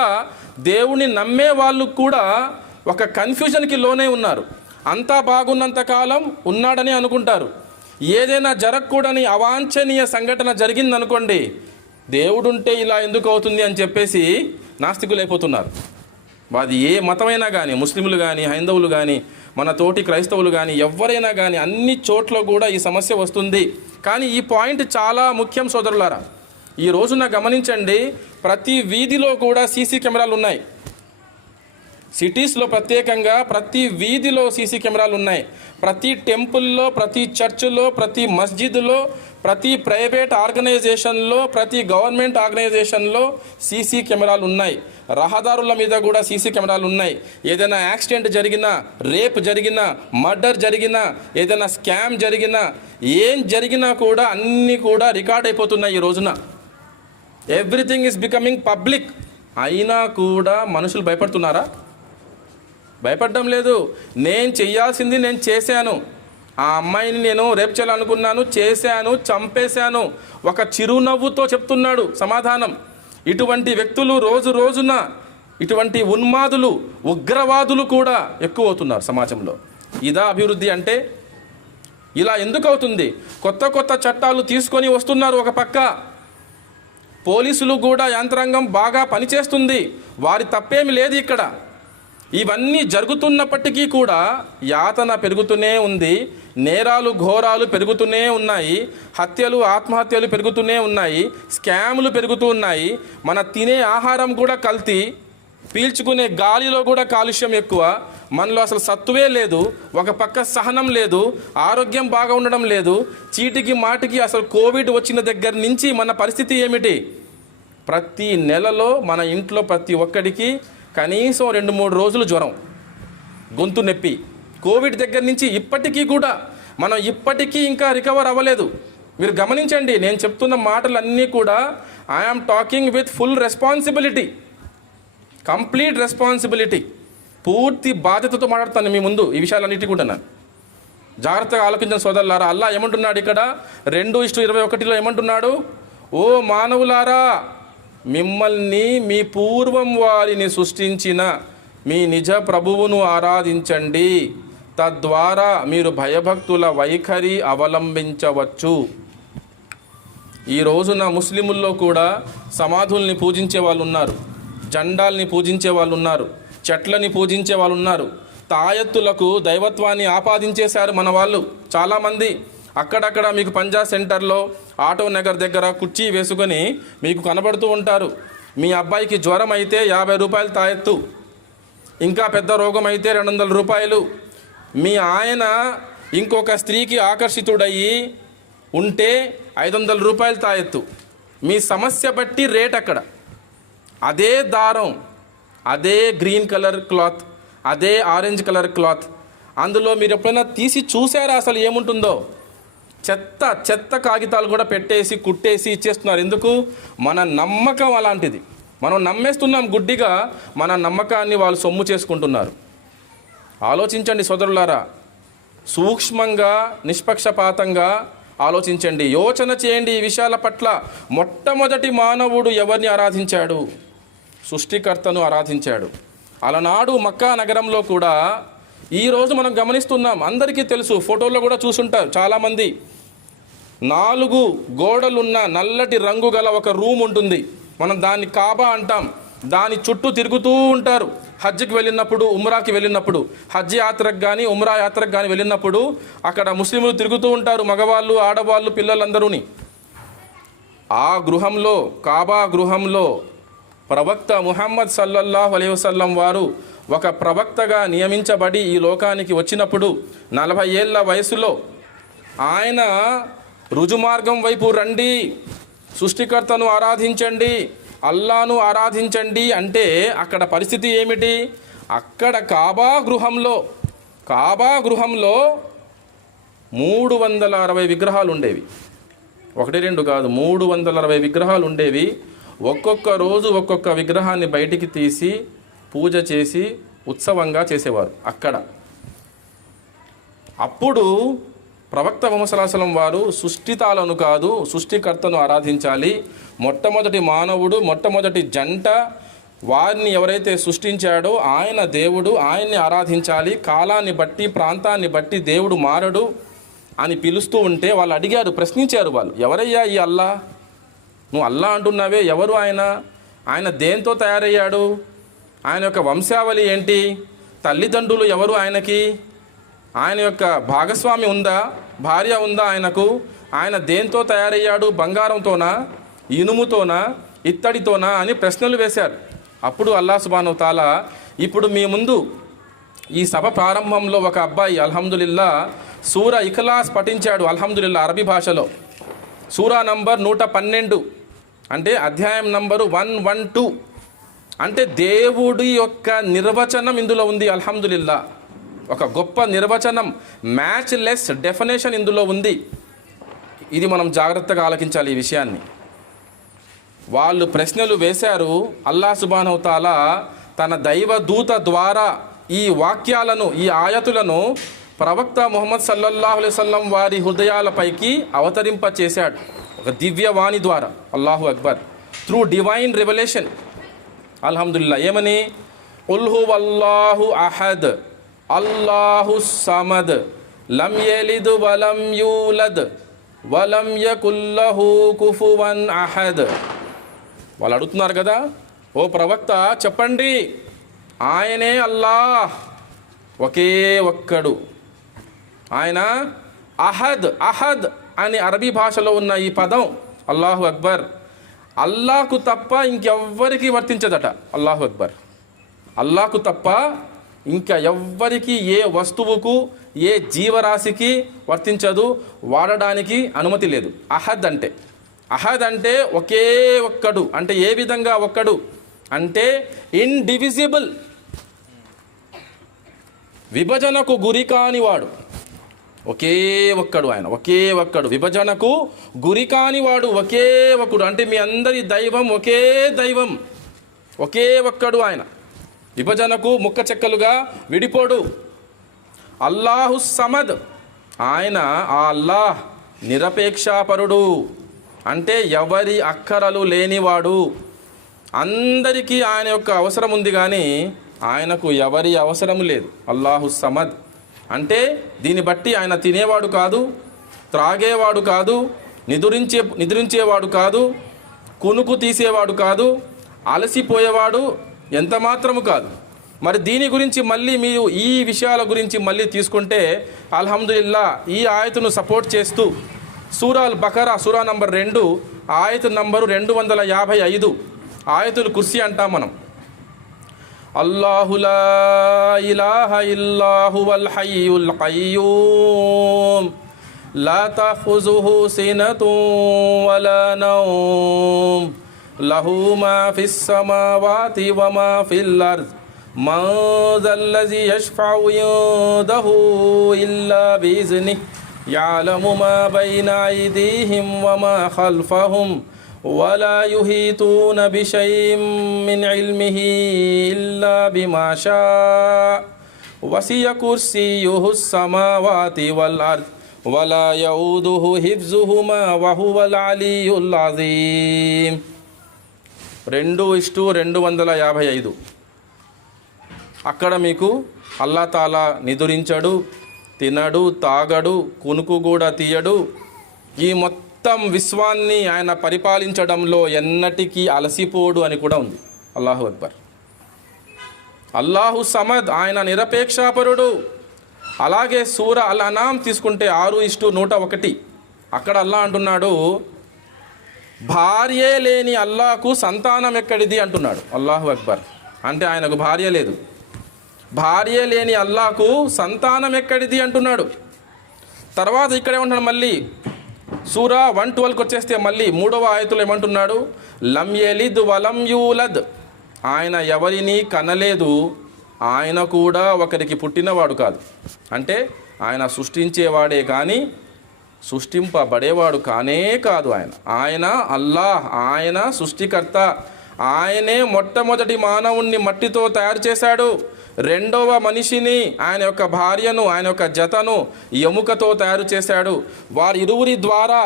దేవుణ్ణి నమ్మే వాళ్ళు కూడా ఒక కన్ఫ్యూజన్కి లోనే ఉన్నారు. అంతా బాగున్నంత కాలం ఉన్నాడని అనుకుంటారు. ఏదైనా జరగకూడని అవాంఛనీయ సంఘటన జరిగిందనుకోండి, దేవుడుంటే ఇలా ఎందుకు అవుతుంది అని చెప్పేసి నాస్తికులు అయిపోతున్నారు. అది ఏ మతమైనా కానీ, ముస్లింలు కానీ, హైందవులు కానీ, మన తోటి క్రైస్తవులు కానీ, ఎవరైనా కానీ అన్ని చోట్ల కూడా ఈ సమస్య వస్తుంది. కానీ ఈ పాయింట్ చాలా ముఖ్యం సోదరులారా. ఈ రోజున గమనించండి, ప్రతి వీధిలో కూడా సీసీ కెమెరాలు ఉన్నాయి. సిటీస్లో ప్రత్యేకంగా ప్రతి వీధిలో సీసీ కెమెరాలు ఉన్నాయి. ప్రతి టెంపుల్లో, ప్రతి చర్చిలో, ప్రతి మస్జిద్లో, ప్రతి ప్రైవేట్ ఆర్గనైజేషన్లో, ప్రతి గవర్నమెంట్ ఆర్గనైజేషన్లో సీసీ కెమెరాలు ఉన్నాయి. రహదారుల మీద కూడా సీసీ కెమెరాలు ఉన్నాయి. ఏదైనా యాక్సిడెంట్ జరిగినా, రేప్ జరిగినా, మర్డర్ జరిగినా, ఏదైనా స్కామ్ జరిగినా, ఏం జరిగినా కూడా అన్నీ కూడా రికార్డ్ అయిపోతున్నాయి ఈ రోజున. Everything is becoming public. అయినా కూడా మనుషులు భయపడుతున్నారా? భయపడడం లేదు. నేను చెయ్యాల్సింది నేను చేశాను. ఆ అమ్మాయిని నేను రేపు చేయాలనుకున్నాను, చేశాను, చంపేశాను. ఒక చిరునవ్వుతో చెప్తున్నాడు సమాధానం. ఇటువంటి వ్యక్తులు రోజు రోజున, ఇటువంటి ఉన్మాదులు, ఉగ్రవాదులు కూడా ఎక్కువ అవుతున్నారు సమాజంలో. ఇదా అభివృద్ధి అంటే? ఇలా ఎందుకు అవుతుంది? కొత్త చట్టాలు తీసుకొని వస్తున్నారు. ఒక పక్క పోలీసులు కూడా యంత్రాంగం బాగా పనిచేస్తుంది, వారి తప్పేమి లేదు ఇక్కడ. ఇవన్నీ జరుగుతున్నప్పటికీ కూడా యాతన పెరుగుతూనే ఉంది, నేరాలు ఘోరాలు పెరుగుతూనే ఉన్నాయి, హత్యలు ఆత్మహత్యలు పెరుగుతూనే ఉన్నాయి, స్కాములు పెరుగుతూ ఉన్నాయి. మన తినే ఆహారం కూడా కల్తీ, పీల్చుకునే గాలిలో కూడా కాలుష్యం ఎక్కువ, మనలో అసలు సత్తువే లేదు, ఒక పక్క సహనం లేదు, ఆరోగ్యం బాగా ఉండడం లేదు. చీటికి మాటికి అసలు కోవిడ్ వచ్చిన దగ్గర నుంచి మన పరిస్థితి ఏమిటి? ప్రతి నెలలో మన ఇంట్లో ప్రతి ఒక్కడికి కనీసం 2-3 రోజులు జ్వరం, గొంతు నొప్పి. కోవిడ్ దగ్గర నుంచి ఇప్పటికీ కూడా మనం ఇంకా రికవర్ అవ్వలేదు. మీరు గమనించండి, నేను చెప్తున్న మాటలన్నీ కూడా I am talking with full responsibility, complete responsibility, పూర్తి బాధ్యతతో మాట్లాడుతాను మీ ముందు ఈ విషయాలన్నిటి కూడా. నేను జాగ్రత్తగా ఆలోచించిన సోదరులారా, అల్లా ఏమంటున్నాడు ఇక్కడ 2:21 ఏమంటున్నాడు? ఓ మానవులారా, మిమ్మల్ని మీ పూర్వం వారిని సృష్టించిన మీ నిజ ప్రభువును ఆరాధించండి, తద్వారా మీరు భయభక్తుల వైఖరి అవలంబించవచ్చు. ఈ రోజున ముస్లిముల్లో కూడా సమాధుల్ని పూజించే వాళ్ళు ఉన్నారు, జెండాల్ని పూజించే వాళ్ళు ఉన్నారు, చెట్లని పూజించే వాళ్ళు ఉన్నారు, తాయెత్తులకు దైవత్వాన్ని ఆపాదించేశారు మన వాళ్ళు చాలామంది. అక్కడక్కడ మీకు పంజా సెంటర్లో, ఆటో నగర్ దగ్గర కుర్చీ వేసుకొని మీకు కనబడుతూ ఉంటారు. మీ అబ్బాయికి జ్వరం అయితే 50 రూపాయలు తాయెత్తు, ఇంకా పెద్ద రోగం అయితే 200 రూపాయలు. మీ ఆయన ఇంకొక స్త్రీకి ఆకర్షితుడయ్యి ఉంటే 500 రూపాయలు తాయెత్తు. మీ సమస్య బట్టి రేట్ అక్కడ. అదే దారం, అదే గ్రీన్ కలర్ క్లాత్, అదే ఆరెంజ్ కలర్ క్లాత్, అందులో మీరు ఎప్పుడైనా తీసి చూసారా అసలు ఏముంటుందో? చెత్త కాగితాలు కూడా పెట్టేసి కుట్టేసి ఇచ్చేస్తున్నారు. ఎందుకు? మన నమ్మకం అలాంటిది. మనం నమ్మేస్తున్నాం గుడ్డిగా, మన నమ్మకాన్ని వాళ్ళు సొమ్ము చేసుకుంటున్నారు. ఆలోచించండి సోదరులారా, సూక్ష్మంగా నిష్పక్షపాతంగా ఆలోచించండి, యోచన చేయండి ఈ విషయాల పట్ల. మొట్టమొదటి మానవుడు ఎవరిని ఆరాధించాడు? సృష్టికర్తను ఆరాధించాడు. అలనాడు మక్కా నగరంలో కూడా ఈరోజు మనం గమనిస్తున్నాం, అందరికీ తెలుసు, ఫోటోల్లో కూడా చూసుంటారు చాలామంది. 4 గోడలున్న నల్లటి రంగు గల ఒక రూమ్ ఉంటుంది. మనం దాన్ని కాబా అంటాం. దాని చుట్టూ తిరుగుతూ ఉంటారు. హజ్కి వెళ్ళినప్పుడు, ఉమ్రాకి వెళ్ళినప్పుడు, హజ్ యాత్రకు కానీ ఉమ్రా యాత్రకు కానీ వెళ్ళినప్పుడు అక్కడ ముస్లింలు తిరుగుతూ ఉంటారు, మగవాళ్ళు, ఆడవాళ్ళు, పిల్లలందరూని. ఆ గృహంలో, కాబా గృహంలో ప్రవక్త ముహమ్మద్ సల్లల్లాహు అలైహి వసల్లం వారు ఒక ప్రవక్తగా నియమించబడి ఈ లోకానికి వచ్చినప్పుడు 40 ఏళ్ల వయసులో ఆయన రుజుమార్గం వైపు రండి, సృష్టికర్తను ఆరాధించండి, అల్లాను ఆరాధించండి అంటే అక్కడ పరిస్థితి ఏమిటి? అక్కడ కాబా గృహంలో 360 విగ్రహాలు ఉండేవి. 1-2 కాదు, 360 విగ్రహాలు ఉండేవి. ఒక్కొక్క రోజు ఒక్కొక్క విగ్రహాన్ని బయటికి తీసి పూజ చేసి ఉత్సవంగా చేసేవారు అక్కడ. అప్పుడు ప్రవక్త ముహమ్మద్ సల్లల్లాహు అలైహి వసల్లం వారు సృష్టితాలను కాదు సృష్టికర్తను ఆరాధించాలి, మొట్టమొదటి మానవుడు మొట్టమొదటి జంట వారిని ఎవరైతే సృష్టించాడో ఆయన దేవుడు, ఆయన్ని ఆరాధించాలి, కాలాన్ని బట్టి ప్రాంతాన్ని బట్టి దేవుడు మారడు అని పిలుస్తూ ఉంటే వాళ్ళు అడిగారు, ప్రశ్నించారు వాళ్ళు, ఎవరయ్యా ఈ అల్లా, నువ్వు అల్లా అంటున్నావే, ఎవరు ఆయన, ఆయన దేంతో తయారయ్యాడు, ఆయన యొక్క వంశావళి ఏంటి, తల్లిదండ్రులు ఎవరు ఆయనకి, ఆయన యొక్క భాగస్వామి ఉందా, భార్య ఉందా ఆయనకు, ఆయన దేంతో తయారయ్యాడు, బంగారంతోనా ఇనుముతోనా ఇత్తడితోనా అని ప్రశ్నలు వేశారు. అప్పుడు అల్లాహ్ సుబ్హానహు వ తఆలా ఇప్పుడు మీ ముందు ఈ సభ ప్రారంభంలో ఒక అబ్బాయి అల్హమ్దులిల్లా సూరా ఇఖ్లాస్ పఠించాడు. అల్హమ్దులిల్లా అరబీ భాషలో సూరా నంబర్ 112 అంటే అధ్యాయం నంబరు 112 అంటే దేవుడి యొక్క నిర్వచనం ఇందులో ఉంది. అల్హమ్దులిల్లా ఒక గొప్ప నిర్వచనం, మ్యాచ్ లెస్ డెఫినేషన్ ఇందులో ఉంది. ఇది మనం జాగ్రత్తగా ఆలకించాలి ఈ విషయాన్ని. వాళ్ళు ప్రశ్నలు వేశారు. అల్లాహ్ సుబ్హానహు వ తఆలా తన దైవ దూత ద్వారా ఈ వాక్యాలను ఈ ఆయతులను ప్రవక్త ముహమ్మద్ సల్లల్లాహు అలైహి వసల్లం వారి హృదయాలపైకి అవతరింప చేశాడు ఒక దివ్యవాణి ద్వారా. అల్లాహు అక్బర్, త్రూ డివైన్ రెవల్యూషన్. అల్హమ్దులిల్లా ఏమని, ఖుల్ హువల్లాహు అహద్ అల్లాహు సమద్ లం యలిద్ వలం యూలద్ వలం యకుల్ లహు కుఫువన్ అహద్. వాళ్ళు అడుగుతున్నారు కదా, ఓ ప్రవక్త చెప్పండి, ఆయనే అల్లాహ్, ఒకే ఒక్కడు, ఆయన అహద్. అహద్ అని అరబీ భాషలో ఉన్న ఈ పదం అల్లాహు అక్బర్ అల్లాహకు తప్ప ఇంకెవ్వరికి వర్తించదట. అల్లాహు అక్బర్, అల్లాహకు తప్ప ఇంకా ఎవ్వరికి, ఏ వస్తువుకు, ఏ జీవరాశికి వర్తించదు, వాడడానికి అనుమతి లేదు. అహద్ అంటే, అహద్ అంటే ఒకే ఒక్కడు. అంటే ఏ విధంగా ఒక్కడు అంటే ఇండివిజిబుల్, విభజనకు గురి కానివాడు, ఒకే ఒక్కడు ఆయన, ఒకే ఒక్కడు, విభజనకు గురి కానివాడు, ఒకే ఒక్కడు. అంటే మీ అందరి దైవం ఒకే దైవం, ఒకే ఒక్కడు ఆయన, విభజనకు ముక్క చెక్కలుగా విడిపోడు. అల్లాహు సమద్, ఆయన ఆ అల్లాహ్ నిరపేక్షాపరుడు, అంటే ఎవరి అక్కరలు లేనివాడు. అందరికీ ఆయన యొక్క అవసరం ఉంది కానీ ఆయనకు ఎవరి అవసరం లేదు. అల్లాహు సమద్ అంటే దీన్ని బట్టి ఆయన తినేవాడు కాదు, త్రాగేవాడు కాదు, నిద్రించేవాడు కాదు, కునుకు తీసేవాడు కాదు, అలసిపోయేవాడు ఎంత మాత్రము కాదు. మరి దీని గురించి మళ్ళీ మీరు ఈ విషయాల గురించి మళ్ళీ తీసుకుంటే అల్హమ్దులిల్లా ఈ ఆయతును సపోర్ట్ చేస్తూ సూరా అల్ బకరా సూరా నంబర్ 2 ఆయతు నంబరు 255 ఆయతుల్ కుర్సీ అంటాం మనం. అల్లాహు లా ఇలాహ ఇల్లా హువల్ హయ్యుల్ ఖయ్యూమ్ లా తఖుజుహు సినతున్ వలా నౌమ్ లహు మా ఫిస్ సమావాతి వమా ఫిల్ అర్ద్ మన్ దల్లజీ యష్ఫౌ ఇందహు ఇల్లా బిఇజ్నిహి యఅలము మా బైన ఐదీహిం వమా ఖల్ఫహుం వలా యుహీతూన బిషైఇం మిన్ ఇల్మిహి ఇల్లా బిమా షాఅ వసియ కుర్సియుహుస్ సమావాతి వల్ అర్ద్ వలా యౌదుహు హిఫ్జుహుమా వహువల్ అలియుల్ అజీమ్. 2:255. అక్కడ మీకు అల్లా తాలా నిదురించడు, తినడు, తాగడు, కునుకు కూడా తీయడు. ఈ మొత్తం విశ్వాన్ని ఆయన పరిపాలించడంలో ఎన్నటికీ అలసిపోడు అని కూడా ఉంది. అల్లాహు అక్బర్. అల్లాహు సమద్, ఆయన నిరపేక్షాపరుడు. అలాగే సూర అల్ అనామ్ తీసుకుంటే 6:101 అక్కడ అల్లా అంటున్నాడు, భార్యే లేని అల్లాహకు సంతానం ఎక్కడిది అంటున్నాడు. అల్లాహు అక్బర్. అంటే ఆయనకు భార్య లేదు, భార్య లేని అల్లాహకు సంతానం ఎక్కడిది అంటున్నాడు. తర్వాత ఇక్కడ ఏమంటున్నాడు, మళ్ళీ సూరా 112కి వచ్చేస్తే మళ్ళీ 3వ ఆయతులో ఏమంటున్నాడు, లం యలిద్ వలం యూలద్, ఆయన ఎవరిని కనలేదు, ఆయన కూడా ఒకరికి పుట్టినవాడు కాదు. అంటే ఆయన సృష్టించేవాడే కానీ సృష్టింపబడేవాడు కానే కాదు. ఆయన అల్లాహ్, ఆయన సృష్టికర్త, ఆయనే మొట్టమొదటి మానవుణ్ణి మట్టితో తయారు చేశాడు. రెండవ మనిషిని, ఆయన యొక్క భార్యను, ఆయన యొక్క జతను ఎముకతో తయారు చేశాడు. వారి ఇరువురి ద్వారా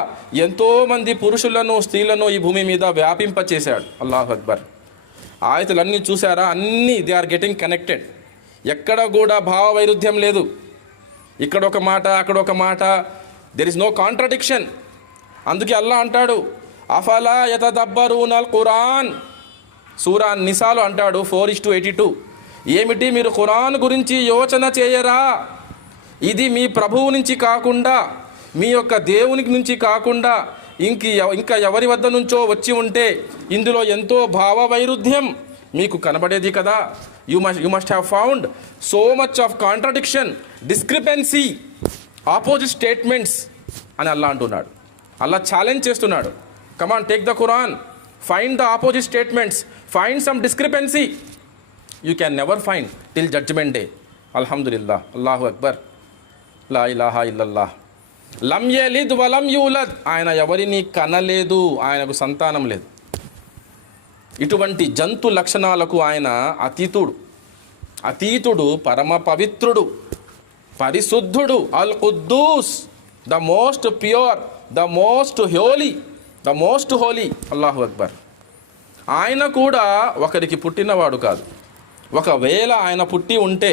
ఎంతోమంది పురుషులను, స్త్రీలను ఈ భూమి మీద వ్యాపింపచేశాడు. అల్లాహు అక్బర్. ఆయతులన్నీ చూసారా? అన్నీ దే ఆర్ గెటింగ్ కనెక్టెడ్. ఎక్కడ కూడా భావ వైరుధ్యం లేదు. ఇక్కడ ఒక మాట, అక్కడ ఒక మాట. There is no contradiction. అందుకే అల్లాహ్ అంటాడు, అఫలా యతదబ్బరూనల్ ఖురాన్. సూరా నిసాలో అంటాడు 4:82. ఏమిటి, మీరు ఖురాన్ గురించి యోచన చేయరా? ఇది మీ ప్రభువు నుంచి కాకుండా, మీ యొక్క దేవునికి నుంచి కాకుండా ఇంకా ఎవరి వద్ద నుంచో వచ్చి ఉంటే ఇందులో ఎంతో భావ వైరుధ్యం మీకు కనబడేది కదా. You must have found so much of contradiction, discrepancy, opposite statements అని అల్లా అంటున్నాడు. అల్లా ఛాలెంజ్ చేస్తున్నాడు. Come on, take the Quran, find the opposite statements, find some discrepancy. You can never find till judgement day. అల్హమ్దులిల్లాహ్, అల్లాహు అక్బర్, లా ఇలాహా ఇల్లల్లాహ్. లం యలిద్ వలం యూలద్. ఆయన ఎవరిని కనలేదు, ఆయనకు సంతానం లేదు. ఇటువంటి జంతు లక్షణాలకు ఆయన అతీతుడు, పరమ పవిత్రుడు, పరిశుద్ధుడు, అల్ ఖుద్దూస్, the most pure, the most holy. అల్లాహు అక్బర్. ఆయన కూడా ఒకరికి పుట్టినవాడు కాదు. ఒకవేళ ఆయన పుట్టి ఉంటే,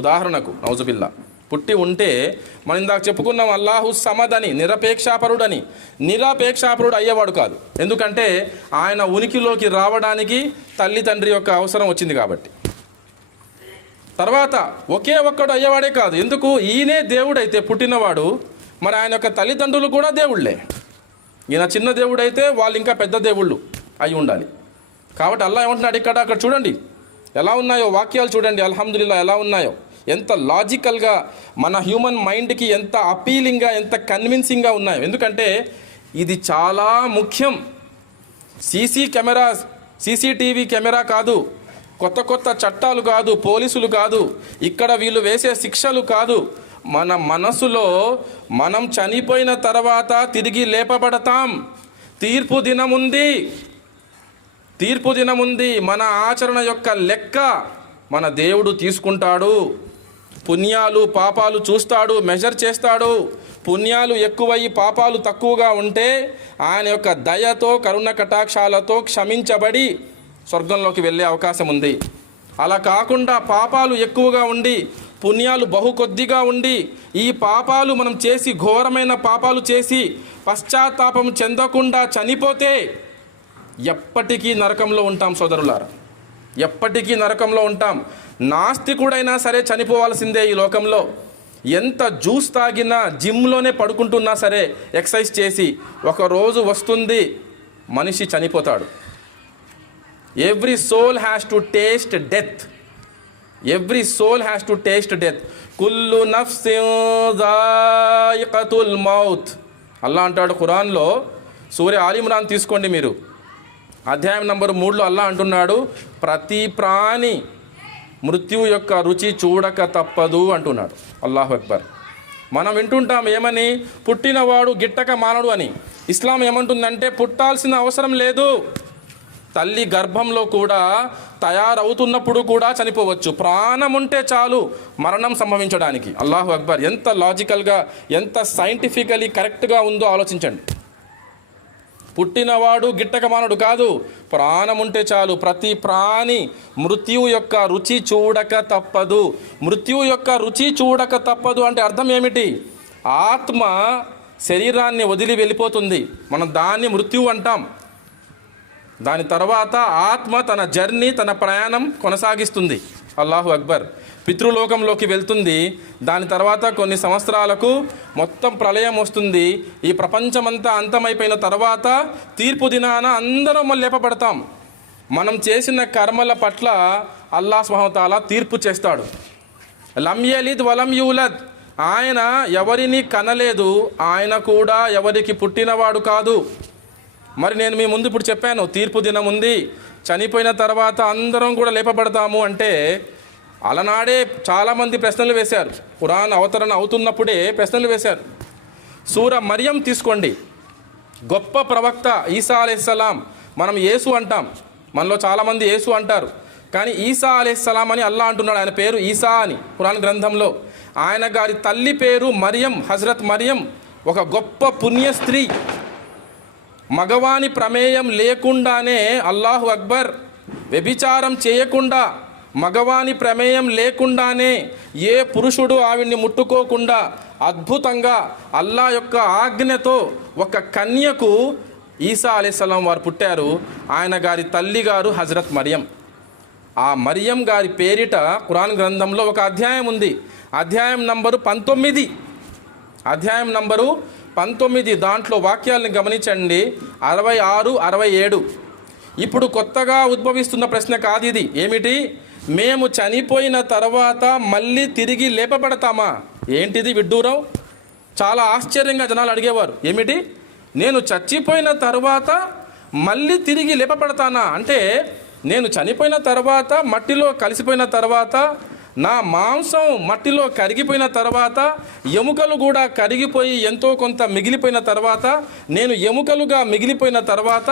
ఉదాహరణకు నౌజుబిల్లా పుట్టి ఉంటే, మనం ఇందాక చెప్పుకున్నాం అల్లాహు సమదని, నిరపేక్షాపరుడు అయ్యేవాడు కాదు. ఎందుకంటే ఆయన ఉనికిలోకి రావడానికి తల్లి తండ్రి యొక్క అవసరం వచ్చింది కాబట్టి. తర్వాత ఒకే ఒక్కడు అయ్యేవాడే కాదు. ఎందుకు? ఈయనే దేవుడైతే పుట్టినవాడు, మరి ఆయన యొక్క తల్లిదండ్రులు కూడా దేవుళ్ళే. ఈయన చిన్న దేవుడైతే వాళ్ళు ఇంకా పెద్ద దేవుళ్ళు అయి ఉండాలి. కాబట్టి అల్లాహ్ ఏమంటున్నాడు అక్కడ చూడండి ఎలా ఉన్నాయో వాక్యాలు, చూడండి అల్హమ్దులిల్లా ఎలా ఉన్నాయో, ఎంత లాజికల్గా మన హ్యూమన్ మైండ్కి ఎంత అపీలింగ్గా, ఎంత కన్విన్సింగ్గా ఉన్నాయో. ఎందుకంటే ఇది చాలా ముఖ్యం. సీసీటీవీ కెమెరా కాదు, కొత్త చట్టాలు కాదు, పోలీసులు కాదు, ఇక్కడ వీళ్ళు వేసే శిక్షలు కాదు. మన మనసులో మనం చనిపోయిన తర్వాత తిరిగి లేపబడతాం. తీర్పు దినముంది. మన ఆచరణ యొక్క లెక్క మన దేవుడు తీసుకుంటాడు. పుణ్యాలు పాపాలు చూస్తాడు, మెజర్ చేస్తాడు. పుణ్యాలు ఎక్కువయ్యి పాపాలు తక్కువగా ఉంటే ఆయన యొక్క దయతో, కరుణ కటాక్షాలతో క్షమించబడి స్వర్గంలోకి వెళ్ళే అవకాశం ఉంది. అలా కాకుండా పాపాలు ఎక్కువగా ఉండి పుణ్యాలు బహు కొద్దిగా ఉండి ఈ పాపాలు మనం చేసి, ఘోరమైన పాపాలు చేసి పశ్చాత్తాపం చెందకుండా చనిపోతే ఎప్పటికీ నరకంలో ఉంటాం సోదరులారా, ఎప్పటికీ నరకంలో ఉంటాం. నాస్తికుడైనా సరే చనిపోవాల్సిందే ఈ లోకంలో. ఎంత జ్యూస్ తాగినా, జిమ్లోనే పడుకుంటున్నా సరే, ఎక్సర్సైజ్ చేసి ఒక రోజు వస్తుంది మనిషి చనిపోతాడు. Every soul has to taste death. కుల్లు నఫ్సిన్ జాయికతుల్ మౌత్. అల్లా అంటాడు ఖురాన్లో, సూర్య ఆలి ఇమ్రాన్ తీసుకోండి మీరు, అధ్యాయం నంబర్ 3లో అల్లా అంటున్నాడు, ప్రతి ప్రాణి మృత్యువు యొక్క రుచి చూడక తప్పదు అంటున్నాడు. అల్లాహు అక్బర్. మనం వింటుంటాం ఏమని, పుట్టినవాడు గిట్టక మానడు అని. ఇస్లాం ఏమంటుందంటే పుట్టాల్సిన అవసరం లేదు. తల్లి గర్భంలో కూడా తయారవుతున్నప్పుడు కూడా చనిపోవచ్చు. ప్రాణం ఉంటే చాలు మరణం సంభవించడానికి. అల్లాహు అక్బర్. ఎంత లాజికల్గా, ఎంత సైంటిఫికలీ కరెక్ట్గా ఉందో ఆలోచించండి. పుట్టినవాడు గిట్టక మానడు కాదు, ప్రాణం ఉంటే చాలు. ప్రతి ప్రాణి మృత్యువు యొక్క రుచి చూడక తప్పదు. అంటే అర్థం ఏమిటి? ఆత్మ శరీరాన్ని వదిలి వెళ్ళిపోతుంది, మనం దాన్ని మృత్యువు అంటాం. దాని తర్వాత ఆత్మ తన జర్నీ, తన ప్రయాణం కొనసాగిస్తుంది. అల్లాహు అక్బర్. పితృలోకంలోకి వెళ్తుంది. దాని తర్వాత కొన్ని సంవత్సరాలకు మొత్తం ప్రళయం వస్తుంది. ఈ ప్రపంచమంతా అంతమైపోయిన తర్వాత తీర్పు దినాన అందరం మళ్ళీ లేపబడతాం. మనం చేసిన కర్మల పట్ల అల్లాహ్ సుబ్హానహు వ తఆలా తీర్పు చేస్తాడు. లం యలిద్ వలం యూలద్. ఆయన ఎవరిని కనలేదు, ఆయన కూడా ఎవరికి పుట్టినవాడు కాదు. మరి నేను మీ ముందు ఇప్పుడు చెప్పాను, తీర్పు దినం ఉంది, చనిపోయిన తర్వాత అందరం కూడా లేపబడతాము అంటే అలనాడే చాలామంది ప్రశ్నలు వేశారు. ఖురాన్ అవతరణ అవుతున్నప్పుడే ప్రశ్నలు వేశారు. సూర మరియం తీసుకోండి, గొప్ప ప్రవక్త ఈసా అలైహిస్సలాం, మనం యేసు అంటాం. మనలో చాలామంది యేసు అంటారు, కానీ ఈసా అలైహిస్సలాం అని అల్లా అంటున్నాడు. ఆయన పేరు ఈసా అని ఖురాన్ గ్రంథంలో. ఆయన గారి తల్లి పేరు మరియం, హజరత్ మరియం, ఒక గొప్ప పుణ్య స్త్రీ. మగవాని ప్రమేయం లేకుండానే, అల్లాహు అక్బర్, వ్యభిచారం చేయకుండా, మగవాని ప్రమేయం లేకుండానే, ఏ పురుషుడు ఆవిడ్ని ముట్టుకోకుండా అద్భుతంగా అల్లా యొక్క ఆజ్ఞతో ఒక కన్యకు ఈసా అలైహిస్సలాం వారు పుట్టారు. ఆయన గారి తల్లి గారు హజరత్ మరియం. ఆ మరియం గారి పేరిట ఖురాన్ గ్రంథంలో ఒక అధ్యాయం ఉంది. అధ్యాయం నంబరు 19. అధ్యాయం నంబరు 19. దాంట్లో వాక్యాలను గమనించండి, 66, 67. ఇప్పుడు కొత్తగా ఉద్భవిస్తున్న ప్రశ్న కాదు ఇది. ఏమిటి? మేము చనిపోయిన తర్వాత మళ్ళీ తిరిగి లేపబడతామా? ఏంటిది విడ్డూరం? చాలా ఆశ్చర్యంగా జనాలు అడిగేవారు. ఏమిటి, నేను చచ్చిపోయిన తర్వాత మళ్ళీ తిరిగి లేపబడతానా? అంటే నేను చనిపోయిన తర్వాత, మట్టిలో కలిసిపోయిన తర్వాత, నా మాంసం మట్టిలో కరిగిపోయిన తర్వాత, ఎముకలు కూడా కరిగిపోయి ఎంతో కొంత మిగిలిపోయిన తర్వాత, నేను ఎముకలుగా మిగిలిపోయిన తర్వాత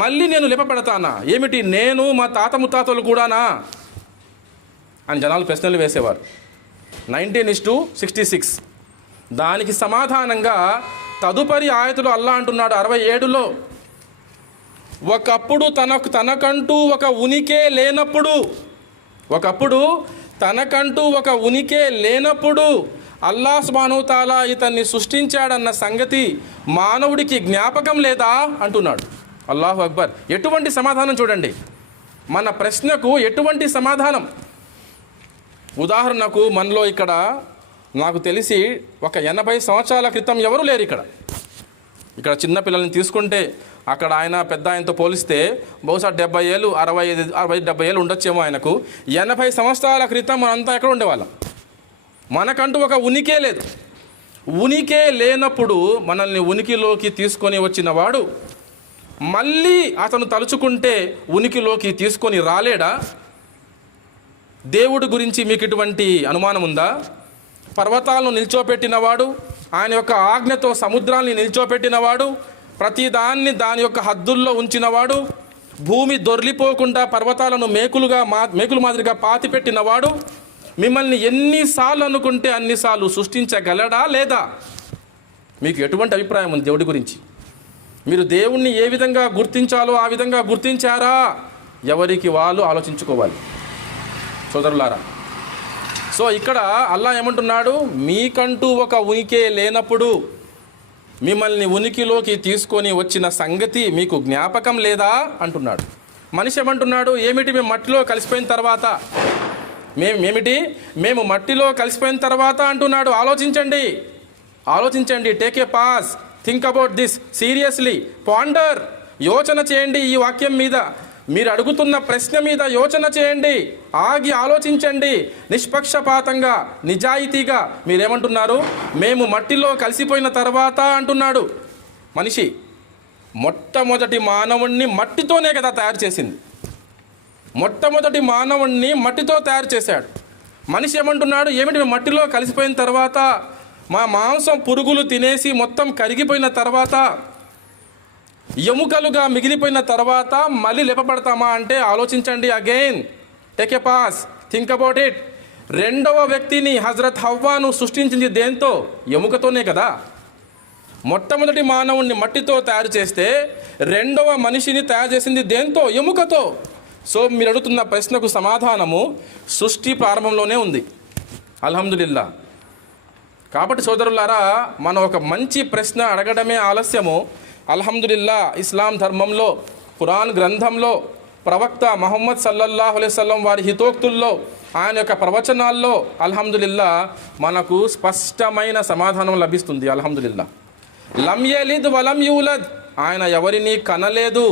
మళ్ళీ నేను లేపబడతానా? ఏమిటి, నేను మా తాత ముత్తాతలు కూడానా అని జనాలు ప్రశ్నలు వేసేవారు. 19:66. దానికి సమాధానంగా తదుపరి ఆయతులు అల్లా అంటున్నాడు 67లో, ఒకప్పుడు తనకంటూ ఒక ఉనికే లేనప్పుడు, ఒకప్పుడు తనకంటూ ఒక ఉనికే లేనప్పుడు అల్లాహ్ సుబ్హానహు తఆలా ఇతన్ని సృష్టించాడన్న సంగతి మానవుడికి జ్ఞాపకం లేదా అంటున్నాడు. అల్లాహు అక్బర్. ఎటువంటి సమాధానం చూడండి, మన ప్రశ్నకు ఎటువంటి సమాధానం. ఉదాహరణకు మనలో ఇక్కడ నాకు తెలిసి ఒక 80 సంవత్సరాల క్రితం ఎవరు లేరు. ఇక్కడ చిన్నపిల్లల్ని తీసుకుంటే అక్కడ ఆయన పెద్ద ఆయనతో పోలిస్తే బహుశా 70 ఏళ్ళు, 60-70 ఏళ్ళు ఉండొచ్చేమో ఆయనకు. 80 సంవత్సరాల క్రితం మనంతా ఎక్కడ ఉండేవాళ్ళం? మనకంటూ ఒక ఉనికే లేదు. ఉనికే లేనప్పుడు మనల్ని ఉనికిలోకి తీసుకొని వచ్చిన వాడు మళ్ళీ అతను తలుచుకుంటే ఉనికిలోకి తీసుకొని రాలేడా? దేవుడి గురించి మీకు ఇటువంటి అనుమానం ఉందా? పర్వతాలను నిల్చోపెట్టినవాడు, ఆయన యొక్క ఆజ్ఞతో సముద్రాన్ని నిల్చోపెట్టినవాడు, ప్రతిదాన్ని దాని యొక్క హద్దుల్లో ఉంచినవాడు, భూమి దొర్లిపోకుండా పర్వతాలను మేకులు మాదిరిగా పాతిపెట్టినవాడు, మిమ్మల్ని ఎన్నిసార్లు అనుకుంటే అన్నిసార్లు సృష్టించగలడా లేదా? మీకు ఎటువంటి అభిప్రాయం ఉంది దేవుడి గురించి? మీరు దేవుణ్ణి ఏ విధంగా గుర్తించాలో ఆ విధంగా గుర్తించారా? ఎవరికి వాళ్ళు ఆలోచించుకోవాలి సోదరులారా. సో ఇక్కడ అల్లా ఏమంటున్నాడు, మీకంటూ ఒక ఉనికే లేనప్పుడు మిమ్మల్ని ఉనికిలోకి తీసుకొని వచ్చిన సంగతి మీకు జ్ఞాపకం లేదా అంటున్నాడు. మనిషి ఏమంటున్నాడు, ఏమిటి మేము మట్టిలో కలిసిపోయిన తర్వాత, మేము మట్టిలో కలిసిపోయిన తర్వాత అంటున్నాడు. ఆలోచించండి, take a pass, think about this seriously, ponder, యోచన చేయండి ఈ వాక్యం మీద. మీరు అడుగుతున్న ప్రశ్న మీద యోచన చేయండి, ఆగి ఆలోచించండి, నిష్పక్షపాతంగా, నిజాయితీగా. మీరేమంటున్నారు? మేము మట్టిలో కలిసిపోయిన తర్వాత అంటున్నాడు. మనిషి మొట్టమొదటి మానవుణ్ణి మట్టితోనే కదా తయారు చేసింది. మొట్టమొదటి మానవుణ్ణి మట్టితో తయారు చేశాడు. మనిషి ఏమంటున్నాడు, ఏమిటి మేము మట్టిలో కలిసిపోయిన తర్వాత, మా మాంసం పురుగులు తినేసి మొత్తం కరిగిపోయిన తర్వాత, ఎముకలుగా మిగిలిపోయిన తర్వాత మళ్ళీ లేపబడతామా అంటే ఆలోచించండి. Again take a pass, think about it. రెండవ వ్యక్తిని హజరత్ హవ్వాను సృష్టించింది దేంతో? ఎముకతోనే కదా. మొట్టమొదటి మానవుణ్ణి మట్టితో తయారు చేస్తే రెండవ మనిషిని తయారు చేసింది దేంతో? ఎముకతో. సో మీరు అడుగుతున్న ప్రశ్నకు సమాధానము సృష్టి ప్రారంభంలోనే ఉంది. అల్హమ్దులిల్లా. కాబట్టి సోదరులారా, మనం ఒక మంచి ప్రశ్న అడగడమే ఆలస్యము. అల్హమ్దులిల్లా, ఇస్లాం ధర్మంలో, ఖురాన్ గ్రంథంలో, ప్రవక్త ముహమ్మద్ సల్లల్లాహు అలైహి వసల్లం వారి హితోక్తుల్లో, ఆయన యొక్క ప్రవచనాల్లో అల్హమ్దులిల్లా మనకు స్పష్టమైన సమాధానం లభిస్తుంది. అల్హమ్దులిల్లా. లం యలిద్ వలం యూలద్, ఆయన ఎవరిని కనలేదు,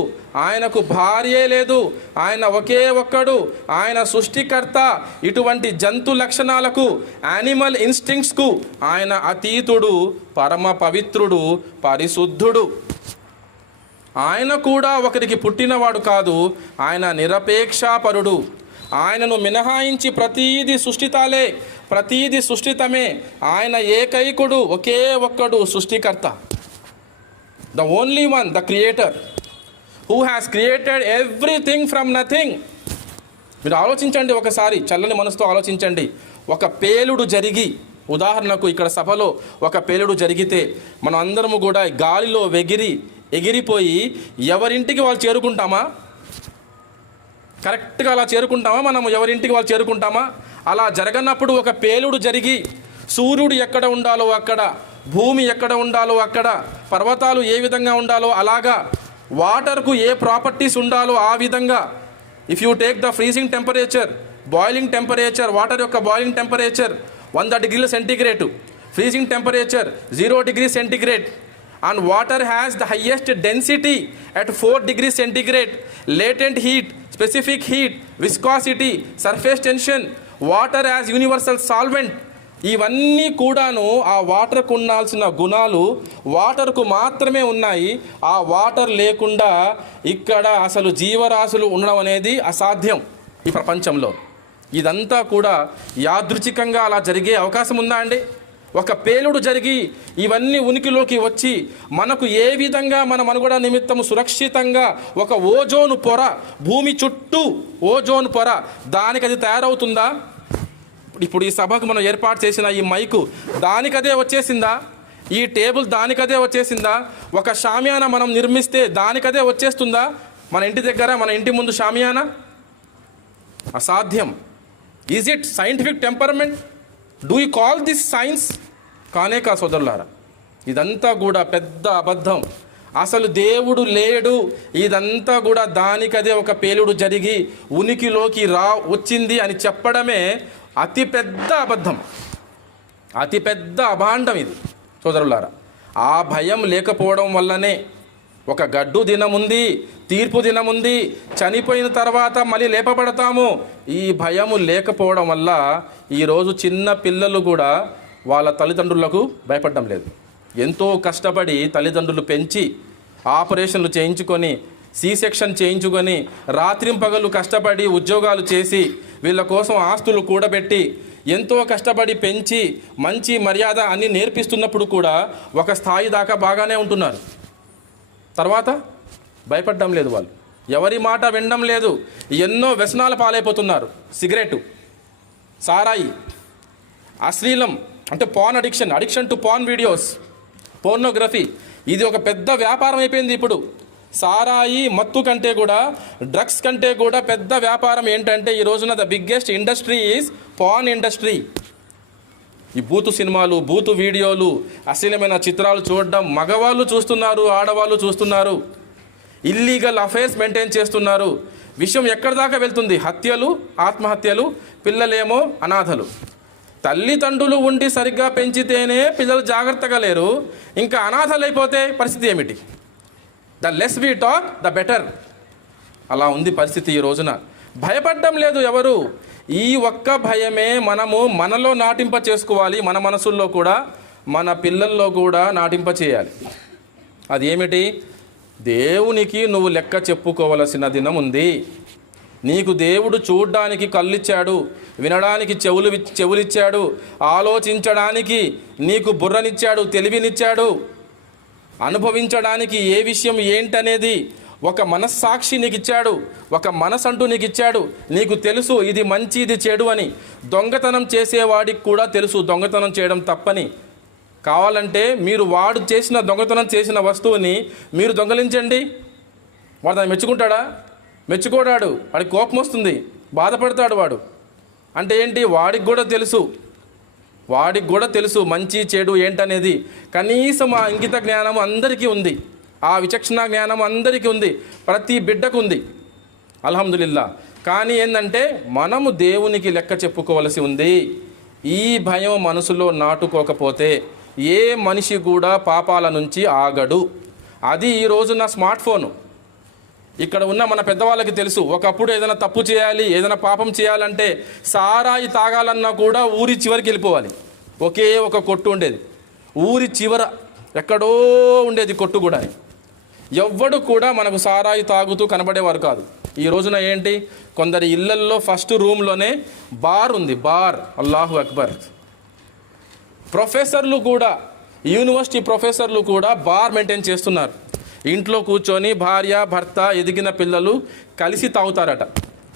ఆయనకు భార్యే లేదు, ఆయన ఒకే ఒక్కడు, ఆయన సృష్టికర్త. ఇటువంటి జంతు లక్షణాలకు, యానిమల్ ఇన్స్టింక్ట్స్కు ఆయన అతీతుడు, పరమ పవిత్రుడు, పరిశుద్ధుడు. ఆయన కూడా ఒకరికి పుట్టినవాడు కాదు, ఆయన నిరపేక్షాపరుడు. ఆయనను మినహాయించి ప్రతీది సృష్టితాలే, ప్రతీది సృష్టితమే. ఆయన ఏకైకుడు, ఒకే ఒక్కడు సృష్టికర్త, the only one, the creator. Who has created everything from nothing. మీరు ఆలోచించండి ఒకసారి, చల్లని మనసుతో ఆలోచించండి. ఒక పేలుడు జరిగి, ఉదాహరణకు ఇక్కడ సభలో ఒక పేలుడు జరిగితే మనం అందరము కూడా గాలిలో ఎగిరిపోయి ఎవరింటికి వాళ్ళు చేరుకుంటామా? కరెక్ట్గా అలా చేరుకుంటామా? మనం ఎవరింటికి వాళ్ళు చేరుకుంటామా? అలా జరగనప్పుడు ఒక పేలుడు జరిగి సూర్యుడు ఎక్కడ ఉండాలో అక్కడ, భూమి ఎక్కడ ఉండాలో అక్కడ, పర్వతాలు ఏ విధంగా ఉండాలో అలాగా, వాటర్కు ఏ ప్రాపర్టీస్ ఉండాలో ఆ విధంగా, if you take the freezing temperature, boiling temperature, water యొక్క boiling temperature 100 degrees centigrade, freezing temperature 0 degrees centigrade, and water has the highest density at 4 degrees centigrade, latent heat, specific heat, viscosity, surface tension, water as universal solvent. ఇవన్నీ కూడాను ఆ వాటర్కు ఉండాల్సిన గుణాలు వాటర్కు మాత్రమే ఉన్నాయి. ఆ water లేకుండా ఇక్కడ అసలు జీవరాశులు ఉండడం అనేది అసాధ్యం ఈ ప్రపంచంలో. ఇదంతా కూడా యాదృచ్ఛికంగా అలా జరిగే అవకాశం ఉందా అండి? ఒక పేలుడు జరిగి ఇవన్నీ ఉనికిలోకి వచ్చి మనకు ఏ విధంగా మన మనుగడ నిమిత్తము సురక్షితంగా ఒక ఓజోను పొర, భూమి చుట్టూ ఓజోను పొర, దానికి అది తయారవుతుందా? ఇప్పుడు ఈ సభకు మనం ఏర్పాటు చేసిన ఈ మైకు దానికదే వచ్చేసిందా? ఈ టేబుల్ దానికదే వచ్చేసిందా? ఒక షామియానా మనం నిర్మిస్తే దానికదే వచ్చేస్తుందా? మన ఇంటి దగ్గర, మన ఇంటి ముందు షామియానా? అసాధ్యం. Is it scientific temperament? Do you call this science? కానే కా సోదరులారా, ఇదంతా కూడా పెద్ద అబద్ధం. అసలు దేవుడు లేడు, ఇదంతా కూడా దానికదే ఒక పేలుడు జరిగి ఉనికిలోకి వచ్చింది అని చెప్పడమే అతిపెద్ద అబద్ధం, అతిపెద్ద అభాండం ఇది సోదరులారా. ఆ భయం లేకపోవడం వల్లనే ఒక గడ్డు దినముంది, తీర్పు దినముంది, చనిపోయిన తర్వాత మళ్ళీ లేపబడతాము, ఈ భయము లేకపోవడం వల్ల ఈరోజు చిన్న పిల్లలు కూడా వాళ్ళ తల్లిదండ్రులకు భయపడడం లేదు. ఎంతో కష్టపడి తల్లిదండ్రులు పెంచి ఆపరేషన్లు చేయించుకొని, సి సెక్షన్ చేయించుకొని, రాత్రింపగలు కష్టపడి ఉద్యోగాలు చేసి వీళ్ళ కోసం ఆస్తులు కూడబెట్టి ఎంతో కష్టపడి పెంచి మంచి మర్యాద అన్నీ నేర్పిస్తున్నప్పుడు కూడా ఒక స్థాయి దాకా బాగానే ఉంటున్నారు. తర్వాత భయపడడం లేదు, వాళ్ళు ఎవరి మాట వినడం లేదు, ఎన్నో వ్యసనాల పాలైపోతున్నారు. సిగరెటు, సారాయి, అశ్లీలం అంటే pan addiction to pan videos, pornography, ఇది ఒక పెద్ద వ్యాపారం అయిపోయింది. ఇప్పుడు సారాయి మత్తు కంటే కూడా, డ్రగ్స్ కంటే కూడా పెద్ద వ్యాపారం ఏంటంటే ఈ రోజున the biggest industry is pan industry. ఈ బూతు సినిమాలు, బూతు వీడియోలు, అశ్లీలమైన చిత్రాలు చూడడం మగవాళ్ళు చూస్తున్నారు, ఆడవాళ్ళు చూస్తున్నారు. ఇల్లీగల్ అఫైర్స్ మెయింటైన్ చేస్తున్నారు. విషయం ఎక్కడి దాకా వెళ్తుంది? హత్యలు, ఆత్మహత్యలు, పిల్లలేమో అనాథలు. తల్లిదండ్రులు ఉండి సరిగ్గా పెంచితేనే పిల్లలు జాగ్రత్తగా లేరు, ఇంకా అనాథలైపోతే పరిస్థితి ఏమిటి? The less we talk the better. అలా ఉంది పరిస్థితి ఈ రోజున. భయపడడం లేదు ఎవరు. ఈ ఒక్క భయమే మనలో నాటింప చేసుకోవాలి, మన మనసుల్లో కూడా, మన పిల్లల్లో కూడా నాటింప చేయాలి. అది ఏమిటి? దేవునికి నువ్వు లెక్క చెప్పుకోవలసిన దినం ఉంది. నీకు దేవుడు చూడ్డానికి కళ్ళిచ్చాడు, వినడానికి చెవులిచ్చాడు, ఆలోచించడానికి నీకు బుర్రనిచ్చాడు, తెలివినిచ్చాడు, అనుభవించడానికి ఏ విషయం ఏంటనేది ఒక మనస్సాక్షి నీకు ఇచ్చాడు, ఒక మనసంటూ నీకు ఇచ్చాడు. నీకు తెలుసు ఇది మంచి, ఇది చెడు అని. దొంగతనం చేసేవాడికి కూడా తెలుసు దొంగతనం చేయడం తప్పని. కావాలంటే మీరు వాడు చేసిన దొంగతనం చేసిన వస్తువుని మీరు దొంగలించండి, వాడు దాన్ని మెచ్చుకుంటాడా? మెచ్చుకోడాడు, వాడికి కోపం వస్తుంది, బాధపడతాడు వాడు. అంటే ఏంటి? వాడికి కూడా తెలుసు మంచి చెడు ఏంటనేది. కనీసం ఆ ఇంగిత జ్ఞానం అందరికీ ఉంది, ఆ విచక్షణ జ్ఞానం అందరికీ ఉంది, ప్రతి బిడ్డకు ఉంది, అల్హమ్దులిల్లా. కానీ ఏంటంటే మనము దేవునికి లెక్క చెప్పుకోవలసి ఉంది. ఈ భయం మనసులో నాటుకోకపోతే ఏ మనిషి కూడా పాపాల నుంచి ఆగడు. అది ఈ రోజున స్మార్ట్ ఫోను. ఇక్కడ ఉన్న మన పెద్దవాళ్ళకి తెలుసు, ఒకప్పుడు ఏదైనా తప్పు చేయాలి, ఏదైనా పాపం చేయాలంటే సారాయి తాగాలన్నా కూడా ఊరి చివరికి వెళ్ళిపోవాలి. ఒకే ఒక కొట్టు ఉండేది, ఊరి చివర ఎక్కడో ఉండేది కొట్టు కూడా. ఎవ్వడు కూడా మనకు సారాయి తాగుతూ కనబడేవారు కాదు. ఈ రోజున ఏంటి? కొందరి ఇళ్లల్లో ఫస్ట్ రూమ్లోనే బార్ ఉంది, బార్. అల్లాహు అక్బర్. ప్రొఫెసర్లు కూడా, యూనివర్సిటీ ప్రొఫెసర్లు కూడా బార్ మెయింటైన్ చేస్తున్నారు. ఇంట్లో కూర్చొని భార్య భర్త ఎదిగిన పిల్లలు కలిసి తాగుతారట,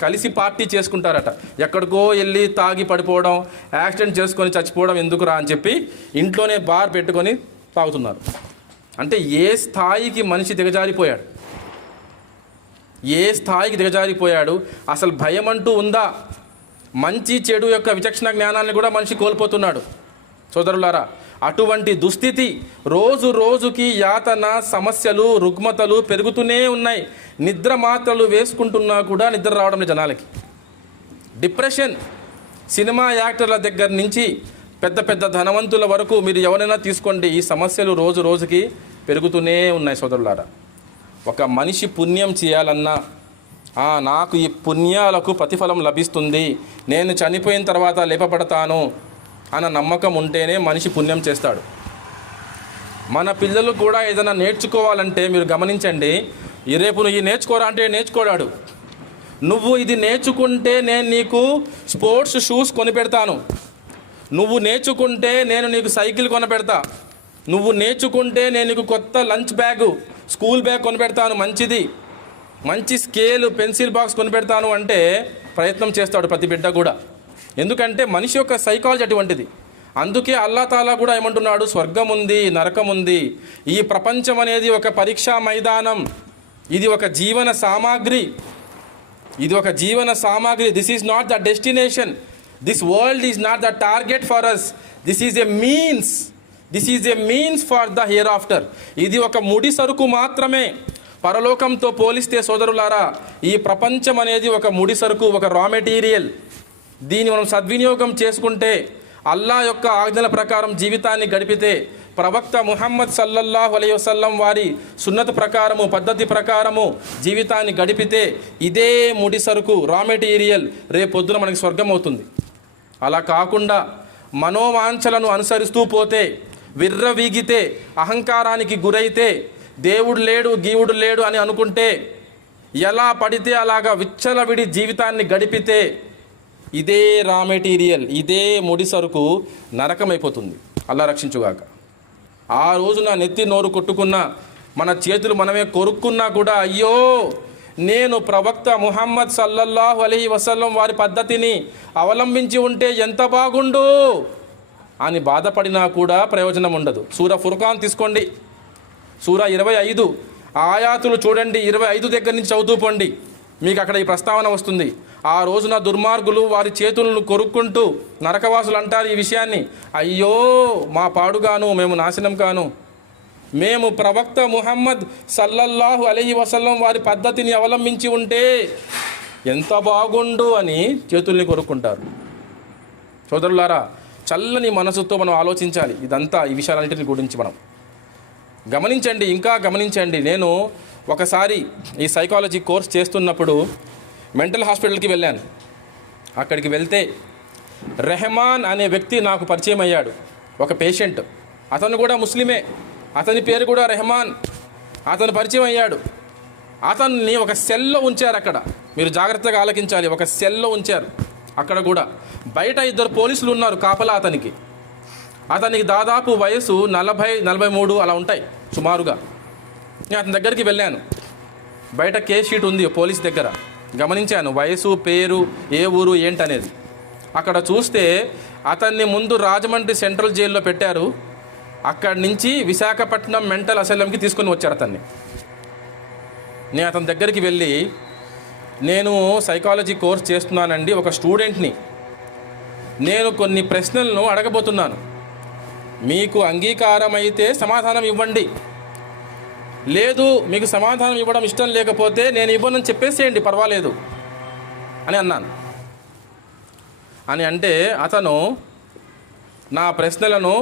కలిసి పార్టీ చేసుకుంటారట. ఎక్కడికో వెళ్ళి తాగి పడిపోవడం, యాక్సిడెంట్ చేసుకొని చచ్చిపోవడం ఎందుకురా అని చెప్పి ఇంట్లోనే బార్ పెట్టుకొని తాగుతున్నారు. అంటే ఏ స్థాయికి మనిషి దిగజారిపోయాడు, ఏ స్థాయికి దిగజారిపోయాడు. అసలు భయం అంటూ ఉందా? మంచి చెడు యొక్క విచక్షణ జ్ఞానాన్ని కూడా మనిషి కోల్పోతున్నాడు. సోదరులారా, అటువంటి దుస్థితి రోజు రోజుకి యాతన, సమస్యలు, రుగ్మతలు పెరుగుతూనే ఉన్నాయి. నిద్ర మాత్రలు వేసుకుంటున్నా కూడా నిద్ర రావడం లేదు జనాలకి. డిప్రెషన్, సినిమా యాక్టర్ల దగ్గర నుంచి పెద్ద పెద్ద ధనవంతుల వరకు మీరు ఎవరైనా తీసుకోండి, ఈ సమస్యలు రోజు రోజుకి పెరుగుతూనే ఉన్నాయి. సోదరులారా, ఒక మనిషి పుణ్యం చేయాలన్నా నాకు ఈ పుణ్యాలకు ప్రతిఫలం లభిస్తుంది, నేను చనిపోయిన తర్వాత లేపబడతాను అన్న నమ్మకం ఉంటేనే మనిషి పుణ్యం చేస్తాడు. మన పిల్లలు కూడా ఏదైనా నేర్చుకోవాలంటే మీరు గమనించండి, రేపు నువ్వు ఈ నేర్చుకోరా అంటే నేర్చుకోడాడు. నువ్వు ఇది నేర్చుకుంటే నేను నీకు స్పోర్ట్స్ షూస్ కొనిపెడతాను, నువ్వు నేర్చుకుంటే నేను నీకు సైకిల్ కొనిపెడతా, నువ్వు నేర్చుకుంటే నేను నీకు కొత్త లంచ్ బ్యాగు, స్కూల్ బ్యాగ్ కొనిపెడతాను, మంచిది, మంచి స్కేలు, పెన్సిల్ బాక్స్ కొనిపెడతాను అంటే ప్రయత్నం చేస్తాడు ప్రతి బిడ్డ కూడా. ఎందుకంటే మనిషి యొక్క సైకాలజీ అటువంటిది. అందుకే అల్లా తాలా కూడా ఏమంటున్నాడు, స్వర్గం ఉంది, నరకం ఉంది, ఈ ప్రపంచం అనేది ఒక పరీక్షా మైదానం, ఇది ఒక జీవన సామాగ్రి, ఇది ఒక జీవన సామాగ్రి. This is not the destination, this world is not the target for us, this is a means for the hereafter. ఇది ఒక ముడి సరుకు మాత్రమే. పరలోకంతో పోలిస్తే సోదరులారా, ఈ ప్రపంచం అనేది ఒక ముడి సరుకు, ఒక రా మెటీరియల్. దీన్ని మనం సద్వినియోగం చేసుకుంటే, అల్లా యొక్క ఆజ్ఞల ప్రకారం జీవితాన్ని గడిపితే, ప్రవక్త ముహమ్మద్ సల్లల్లాహు అలైహి వసల్లం వారి సున్నత ప్రకారము, పద్ధతి ప్రకారము జీవితాన్ని గడిపితే, ఇదే ముడి సరుకు, రా మెటీరియల్ రేపొద్దున మనకి స్వర్గం అవుతుంది. అలా కాకుండా మనోవాంఛలను అనుసరిస్తూ పోతే, విర్రవీగితే, అహంకారానికి గురైతే, దేవుడు లేడు గీవుడు లేడు అని అనుకుంటే, ఎలా పడితే అలాగా విచ్చలవిడి జీవితాన్ని గడిపితే, ఇదే రా మెటీరియల్, ఇదే ముడి సరుకు నరకమైపోతుంది. అల్లా రక్షించుగాక. ఆ రోజున నెత్తి నోరు కొట్టుకున్నా, మన చేతులు మనమే కొరుక్కున్నా కూడా, అయ్యో నేను ప్రవక్త ముహమ్మద్ సల్లల్లాహు అలైహి వసల్లం వారి పద్ధతిని అవలంబించి ఉంటే ఎంత బాగుండు అని బాధపడినా కూడా ప్రయోజనం ఉండదు. సూరా ఫుర్ఖాన్ తీసుకోండి, సూరా 25 ఆయాతులు చూడండి, 25 దగ్గర నుంచి చదువుతూ పోండి, మీకు అక్కడ ఈ ప్రస్తావన వస్తుంది. ఆ రోజున దుర్మార్గులు వారి చేతులను కొరుక్కుంటూ నరకవాసులు అంటారు ఈ విషయాన్ని, అయ్యో మా పాడుగాను, మేము నాశనం కాను, మేము ప్రవక్త ముహమ్మద్ సల్లల్లాహు అలైహి వసల్లం వారి పద్ధతిని అవలంబించి ఉంటే ఎంత బాగుండు అని చేతుల్ని కొరుక్కుంటారు. సోదరులారా, చల్లని మనసుతో మనం ఆలోచించాలి. ఇదంతా ఈ విషయాలన్నింటిని గురించి మనం గమనించండి, ఇంకా గమనించండి. నేను ఒకసారి ఈ సైకాలజీ కోర్స్ చేస్తున్నప్పుడు మెంటల్ హాస్పిటల్కి వెళ్ళాను. అక్కడికి వెళ్తే రెహమాన్ అనే వ్యక్తి నాకు పరిచయం అయ్యాడు, ఒక పేషెంట్. అతను కూడా ముస్లిమే, అతని పేరు కూడా రెహమాన్. అతను పరిచయం అయ్యాడు. అతన్ని ఒక సెల్లో ఉంచారు. అక్కడ మీరు జాగ్రత్తగా ఆలకించాలి, ఒక సెల్లో ఉంచారు. అక్కడ కూడా బయట 2 పోలీసులు ఉన్నారు కాపలా అతనికి. అతనికి దాదాపు వయసు 40-43 అలా ఉంటాయి సుమారుగా. నేను అతని దగ్గరికి వెళ్ళాను. బయట కేస్ షీట్ ఉంది పోలీస్ దగ్గర. గమనించాను వయసు, పేరు, ఏ ఊరు ఏంటనేది. అక్కడ చూస్తే అతన్ని ముందు రాజమండ్రి సెంట్రల్ జైల్లో పెట్టారు. అక్కడి నుంచి విశాఖపట్నం మెంటల్ అసైలంకి తీసుకొని వచ్చారు అతన్ని. నేను అతని దగ్గరికి వెళ్ళి, నేను సైకాలజీ కోర్స్ చేస్తున్నానండి, ఒక స్టూడెంట్ని, నేను కొన్ని ప్రశ్నలను అడగబోతున్నాను, మీకు అంగీకారం అయితే సమాధానం ఇవ్వండి, లేదు మీకు సమాధానం ఇవ్వడం ఇష్టం లేకపోతే నేను ఇవ్వనని చెప్పేసేయండి, పర్వాలేదు అని అన్నాను. అని అంటే అతను నా ప్రశ్నలను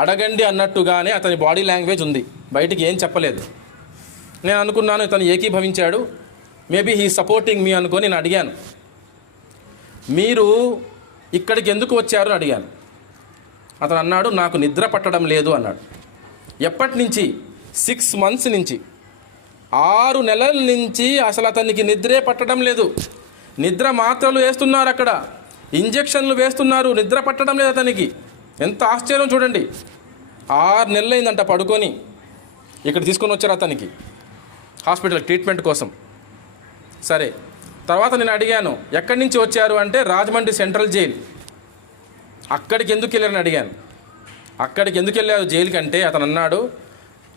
అడగండి అన్నట్టుగానే అతని బాడీ లాంగ్వేజ్ ఉంది, బయటికి ఏం చెప్పలేదు. నేను అనుకున్నాను ఇతను ఏకీభవించాడు, మేబీ హీ సపోర్టింగ్ మీ అనుకొని నేను అడిగాను, మీరు ఇక్కడికి ఎందుకు వచ్చారు అని అడిగాను. అతను అన్నాడు, నాకు నిద్ర పట్టడం లేదు అన్నాడు. ఎప్పటి నుంచి? 6 months నుంచి, 6 నెలల నుంచి అసలు అతనికి నిద్రే పట్టడం లేదు. నిద్ర మాత్రలు వేస్తున్నారు, అక్కడ ఇంజెక్షన్లు వేస్తున్నారు, నిద్ర పట్టడం లేదు అతనికి. ఎంత ఆశ్చర్యం చూడండి. 6 నెలలు అయిందంట పడుకొని. ఇక్కడ తీసుకొని వచ్చారు అతనికి. హాస్పిటల్ ట్రీట్మెంట్ కోసం. సరే, తర్వాత నేను అడిగాను ఎక్కడి నుంచి వచ్చారు అంటే రాజమండ్రి సెంట్రల్ జైలు. అక్కడికి ఎందుకు వెళ్ళారని అడిగాను. అక్కడికి ఎందుకు వెళ్ళారు జైలుకి అంటే అతను అన్నాడు,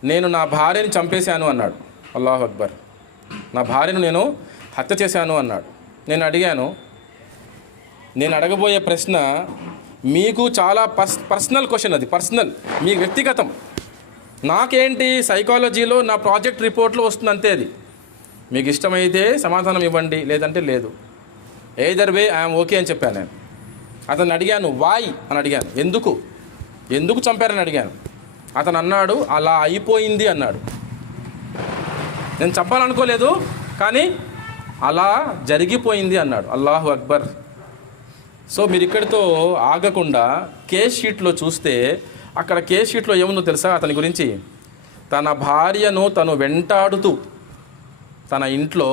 నేను నా భార్యని చంపేశాను అన్నాడు. అల్లాహు అక్బర్. నా భార్యను నేను హత్య చేశాను అన్నాడు. నేను అడిగాను, నేను అడగబోయే ప్రశ్న మీకు చాలా పర్సనల్ క్వశ్చన్, అది పర్సనల్, మీ వ్యక్తిగతం. నాకేంటి సైకాలజీలో నా ప్రాజెక్ట్ రిపోర్ట్లో వస్తుంది అంతే. అది మీకు ఇష్టమైతే సమాధానం ఇవ్వండి, లేదంటే లేదు. ఎయిదర్ వే ఐఎమ్ ఓకే అని చెప్పాను నేను. అతను అడిగాను వాయ్ అని అడిగాను, ఎందుకు చంపారని అడిగాను. అతను అన్నాడు అలా అయిపోయింది అన్నాడు. నేను చంపాలనుకోలేదు కానీ అలా జరిగిపోయింది అన్నాడు. అల్లాహు అక్బర్. సో మీరు ఇక్కడితో ఆగకుండా కేస్ షీట్లో చూస్తే అక్కడ కేస్ షీట్లో ఏముందో తెలుసా అతని గురించి? తన భార్యను తను వెంటాడుతూ తన ఇంట్లో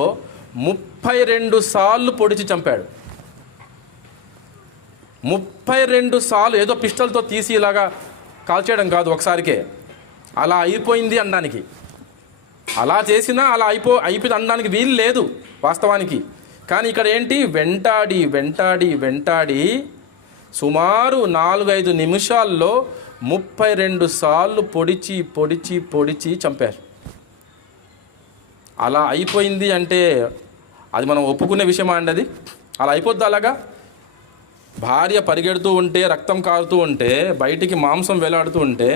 32 సార్లు పొడిచి చంపాడు. 32 సార్లు, ఏదో పిస్టల్తో తీసి ఇలాగా కాల్చేయడం కాదు ఒకసారికే. అలా అయిపోయింది అనడానికి, అలా చేసినా అలా అయిపోయింది అనడానికి వీలు లేదు వాస్తవానికి. కానీ ఇక్కడ ఏంటి, వెంటాడి సుమారు 4-5 నిమిషాల్లో 32 సార్లు పొడిచి చంపారు. అలా అయిపోయింది అంటే అది మనం ఒప్పుకునే విషయమా అండి? అది అలా అయిపోద్ది. అలాగా భార్య పరిగెడుతూ ఉంటే, రక్తం కారుతూ ఉంటే, బయటికి మాంసం వేలాడుతూ ఉంటే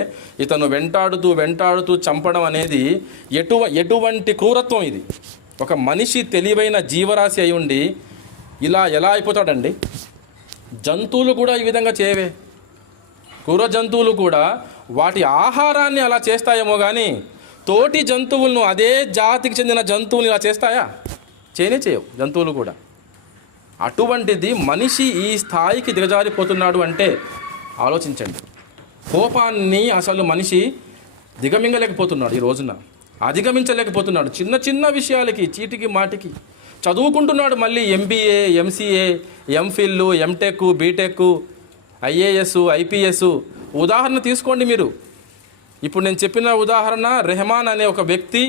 ఇతను వెంటాడుతూ చంపడం అనేది ఎటువంటి క్రూరత్వం ఇది! ఒక మనిషి తెలివైన జీవరాశి అయి ఉండి ఇలా ఎలా అయిపోతాడండి? జంతువులు కూడా ఈ విధంగా చేయవే. క్రూర జంతువులు కూడా వాటి ఆహారాన్ని అలా చేస్తాయేమో కానీ తోటి జంతువులను, అదే జాతికి చెందిన జంతువులు ఇలా చేస్తాయా? చేయవు జంతువులు కూడా. అటువంటిది మనిషి ఈ స్థాయికి దిగజారిపోతున్నాడు అంటే ఆలోచించండి. కోపాన్ని అసలు మనిషి దిగమింగలేకపోతున్నాడు, ఈ రోజున అధిగమించలేకపోతున్నాడు. చిన్న విషయాలకి, చీటికి మాటికి చదువుకుంటున్నాడు. మళ్ళీ MBA, MCA, MPhil, MTech, BTech, IAS, IPS. ఉదాహరణ తీసుకోండి మీరు. ఇప్పుడు నేను చెప్పిన ఉదాహరణ, రెహమాన్ అనే ఒక వ్యక్తి,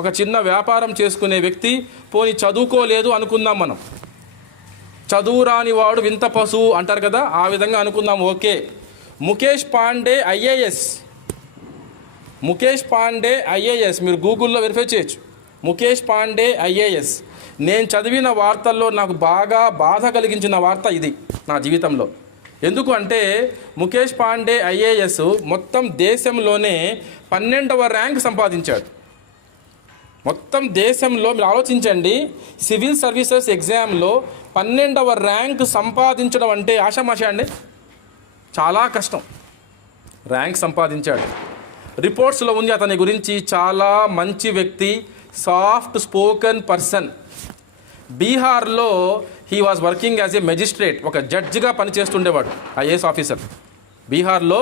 ఒక చిన్న వ్యాపారం చేసుకునే వ్యక్తి, పోనీ చదువుకోలేదు అనుకుందాం మనం. చదువు రాని వాడు వింత పశువు అంటారు కదా, ఆ విధంగా అనుకుందాం. ఓకే. ముఖేష్ పాండే ఐఏఎస్ మీరు గూగుల్లో వెరిఫై చేయొచ్చు. ముఖేష్ పాండే IAS. నేను చదివిన వార్తల్లో నాకు బాగా బాధ కలిగించిన వార్త ఇది నా జీవితంలో. ఎందుకు అంటే ముఖేష్ పాండే IAS మొత్తం దేశంలోనే 12వ ర్యాంక్ సంపాదించాడు. మొత్తం దేశంలో మీరు ఆలోచించండి, సివిల్ సర్వీసెస్ ఎగ్జామ్లో 12వ ర్యాంక్ సంపాదించడం అంటే ఆషామాషి అండి, చాలా కష్టం. ర్యాంక్ సంపాదించాడు. రిపోర్ట్స్లో ఉంది అతని గురించి, చాలా మంచి వ్యక్తి, సాఫ్ట్ స్పోకెన్ పర్సన్. బీహార్లో he was working as a magistrate, ఒక జడ్జిగా పనిచేస్తుండేవాడు, IAS ఆఫీసర్. బీహార్లో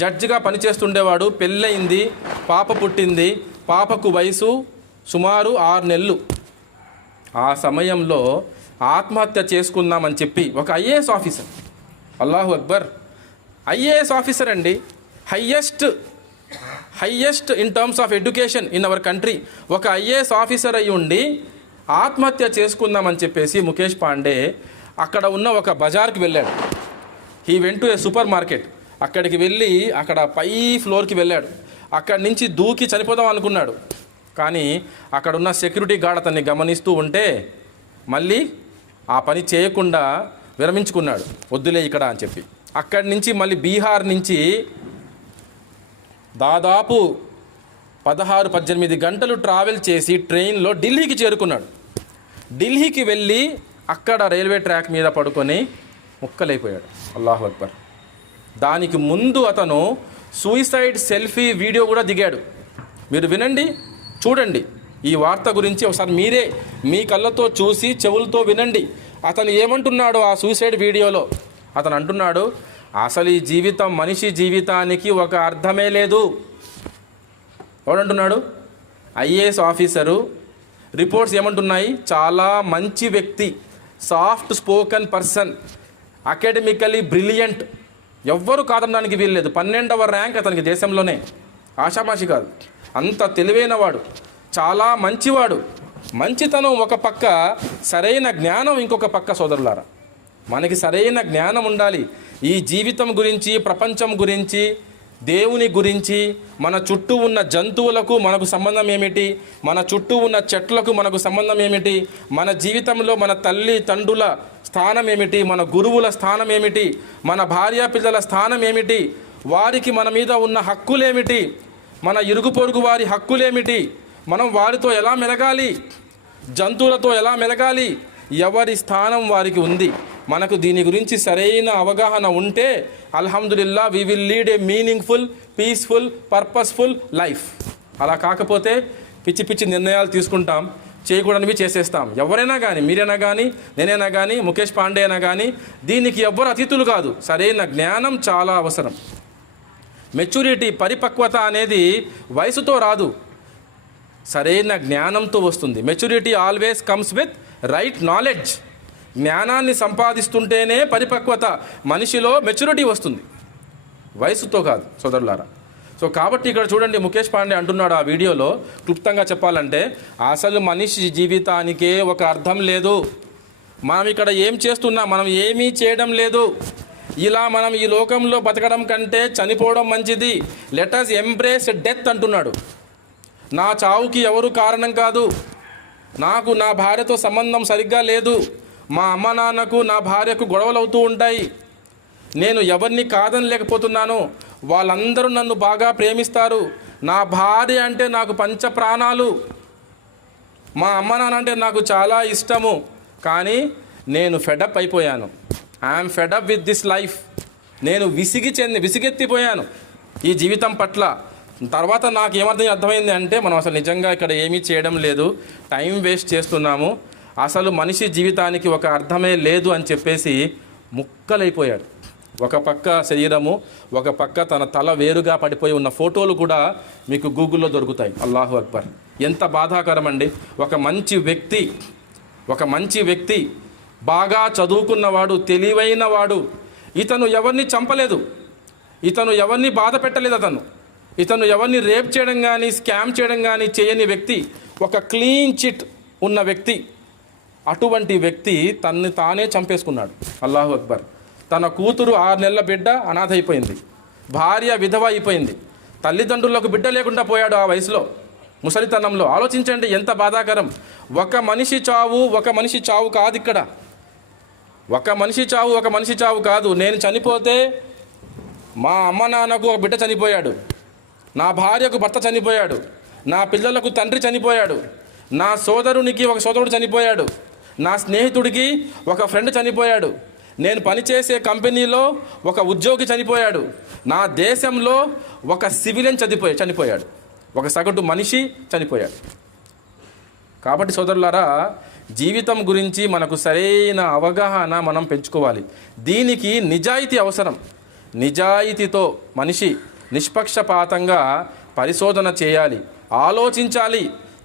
జడ్జిగా పనిచేస్తుండేవాడు. పెళ్ళయింది, పాప పుట్టింది. పాపకు వయసు సుమారు 6 నెలలు. ఆ సమయంలో ఆత్మహత్య చేసుకుందామని చెప్పి ఒక IAS ఆఫీసర్, అల్లాహు అక్బర్, IAS ఆఫీసర్ అండి, highest in terms of education in our country, ఒక IAS ఆఫీసర్ అయి ఉండి ఆత్మహత్య చేసుకుందామని చెప్పేసి ముఖేష్ పాండే అక్కడ ఉన్న ఒక బజార్కి వెళ్ళాడు. He went to A super market. అక్కడికి వెళ్ళి అక్కడ పై ఫ్లోర్కి వెళ్ళాడు. అక్కడి నుంచి దూకి చనిపోదాం అనుకున్నాడు. కానీ అక్కడున్న సెక్యూరిటీ గార్డ్ అతన్ని గమనిస్తూ ఉంటే మళ్ళీ ఆ పని చేయకుండా విరమించుకున్నాడు, వద్దులే ఇక్కడ అని చెప్పి. అక్కడి నుంచి మళ్ళీ బీహార్ నుంచి దాదాపు 16-18 గంటలు ట్రావెల్ చేసి ట్రైన్లో ఢిల్లీకి చేరుకున్నాడు. ఢిల్లీకి వెళ్ళి అక్కడ రైల్వే ట్రాక్ మీద పడుకొని ముక్కలైపోయాడు. అల్లాహు అక్బర్. దానికి ముందు అతను సూయిసైడ్ సెల్ఫీ వీడియో కూడా దిగాడు. మీరు వినండి, చూడండి ఈ వార్త గురించి ఒకసారి మీరే మీ కళ్ళతో చూసి చెవులతో వినండి. అతను ఏమంటున్నాడు ఆ సూసైడ్ వీడియోలో? అతను అంటున్నాడు, అసలు ఈ జీవితం, మనిషి జీవితానికి ఒక అర్థమే లేదు. ఎవడంటున్నాడు? IAS officer. రిపోర్ట్స్ ఏమంటున్నాయి? చాలా మంచి వ్యక్తి, soft spoken person, academically brilliant, ఎవ్వరు కాదనడానికి వీల్లేదు. 12వ ర్యాంక్ అతనికి దేశంలోనే, ఆషామాషి కాదు, అంత తెలివైన వాడు. చాలా మంచివాడు. మంచితనం ఒక పక్క, సరైన జ్ఞానం ఇంకొక పక్క. సోదరులారా, మనకి సరైన జ్ఞానం ఉండాలి. ఈ జీవితం గురించి, ప్రపంచం గురించి, దేవుని గురించి, మన చుట్టూ ఉన్న జంతువులకు మనకు సంబంధం ఏమిటి, మన చుట్టూ ఉన్న చెట్లకు మనకు సంబంధం ఏమిటి, మన జీవితంలో మన తల్లి తండ్రుల స్థానం ఏమిటి, మన గురువుల స్థానం ఏమిటి, మన భార్యా పిల్లల స్థానం ఏమిటి, వారికి మన మీద ఉన్న హక్కులేమిటి, మన ఇరుగు పొరుగు వారి హక్కులేమిటి, మనం వారితో ఎలా మెలగాలి, జంతువులతో ఎలా మెలగాలి, ఎవరి స్థానం వారికి ఉంది. మనకు దీని గురించి సరైన అవగాహన ఉంటే అల్హమ్దులిల్లా we will lead a meaningful, peaceful, purposeful life. అలా కాకపోతే పిచ్చి పిచ్చి నిర్ణయాలు తీసుకుంటాం, చేయకూడనివి చేసేస్తాం. ఎవరైనా కానీ, మీరైనా కానీ, నేనైనా కానీ, ముఖేష్ పాండే అయినా కానీ, దీనికి ఎవ్వరు అతిథులు కాదు. సరైన జ్ఞానం చాలా అవసరం. మెచ్యూరిటీ, పరిపక్వత అనేది వయసుతో రాదు, సరైన జ్ఞానంతో వస్తుంది. Maturity always comes with right knowledge. జ్ఞానాన్ని సంపాదిస్తుంటేనే పరిపక్వత, మనిషిలో మెచ్యూరిటీ వస్తుంది, వయసుతో కాదు సోదరులారా. సో కాబట్టి ఇక్కడ చూడండి, ముఖేష్ పాండే అంటున్నాడు ఆ వీడియోలో, క్లుప్తంగా చెప్పాలంటే, అసలు మనిషి జీవితానికే ఒక అర్థం లేదు. మనం ఇక్కడ ఏం చేస్తున్నా, మనం ఏమీ చేయడం లేదు. ఇలా మనం ఈ లోకంలో బతకడం కంటే చనిపోవడం మంచిది. లెట్ us ఎంబ్రేస్ డెత్ అంటున్నాడు. నా చావుకి ఎవరు కారణం కాదు, నాకు నా భార్యతో సంబంధం సరిగ్గా లేదు, మా అమ్మ నాన్నకు నా భార్యకు గొడవలు అవుతూ ఉంటాయి, నేను ఎవరిని కాదని లేకపోతున్నాను, వాళ్ళందరూ నన్ను బాగా ప్రేమిస్తారు, నా భార్య అంటే నాకు పంచ ప్రాణాలు, మా అమ్మ నాన్న అంటే నాకు చాలా ఇష్టము, కానీ నేను ఫెడప్ అయిపోయాను. I'm fed up with this life. నేను విసిగెత్తిపోయాను ఈ జీవితం పట్ల. తర్వాత నాకు అర్థమైంది అంటే, మనం అసలు నిజంగా ఇక్కడ ఏమీ చేయడం లేదు, టైం వేస్ట్ చేస్తున్నాము, అసలు మనిషి జీవితానికి ఒక అర్థమే లేదు అని చెప్పేసి ముక్కలైపోయాడు. ఒక పక్క శరీరము, ఒక పక్క తన తల వేరుగా పడిపోయి ఉన్న ఫోటోలు కూడా మీకు గూగుల్లో దొరుకుతాయి. అల్లాహు అక్బర్. ఎంత బాధాకరం అండి. ఒక మంచి వ్యక్తి, బాగా చదువుకున్నవాడు, తెలివైన వాడు, ఇతను ఎవరిని చంపలేదు, ఇతను ఎవరిని బాధ పెట్టలేదు, ఇతను ఎవరిని రేప్ చేయడం కానీ, స్కామ్ చేయడం కానీ చేయని వ్యక్తి, ఒక క్లీన్ చిట్ ఉన్న వ్యక్తి. అటువంటి వ్యక్తి తన్ని తానే చంపేసుకున్నాడు. అల్లాహు అక్బర్. తన కూతురు 6 నెలల బిడ్డ అనాథ అయిపోయింది, భార్య విధవ అయిపోయింది, తల్లిదండ్రులకు బిడ్డ లేకుండా పోయాడు ఆ వయసులో, ముసలితనంలో. ఆలోచించండి ఎంత బాధాకరం. ఒక మనిషి చావు కాదు ఇక్కడ. ఒక మనిషి చావు కాదు. నేను చనిపోతే మా అమ్మ నాన్నకు ఒక బిడ్డ చనిపోయాడు, నా భార్యకు భర్త చనిపోయాడు, నా పిల్లలకు తండ్రి చనిపోయాడు, నా సోదరునికి ఒక సోదరుడు చనిపోయాడు, నా స్నేహితుడికి ఒక ఫ్రెండ్ చనిపోయాడు, నేను పనిచేసే కంపెనీలో ఒక ఉద్యోగి చనిపోయాడు, నా దేశంలో ఒక సివిలియన్ చనిపోయాడు, ఒక సగటు మనిషి చనిపోయాడు. కాబట్టి సోదరులారా, జీవితం గురించి మనకు సరైన అవగాహన మనం పెంచుకోవాలి. దీనికి నిజాయితీ అవసరం. నిజాయితీతో మనిషి నిష్పక్షపాతంగా పరిశోధన చేయాలి, ఆలోచించాలి,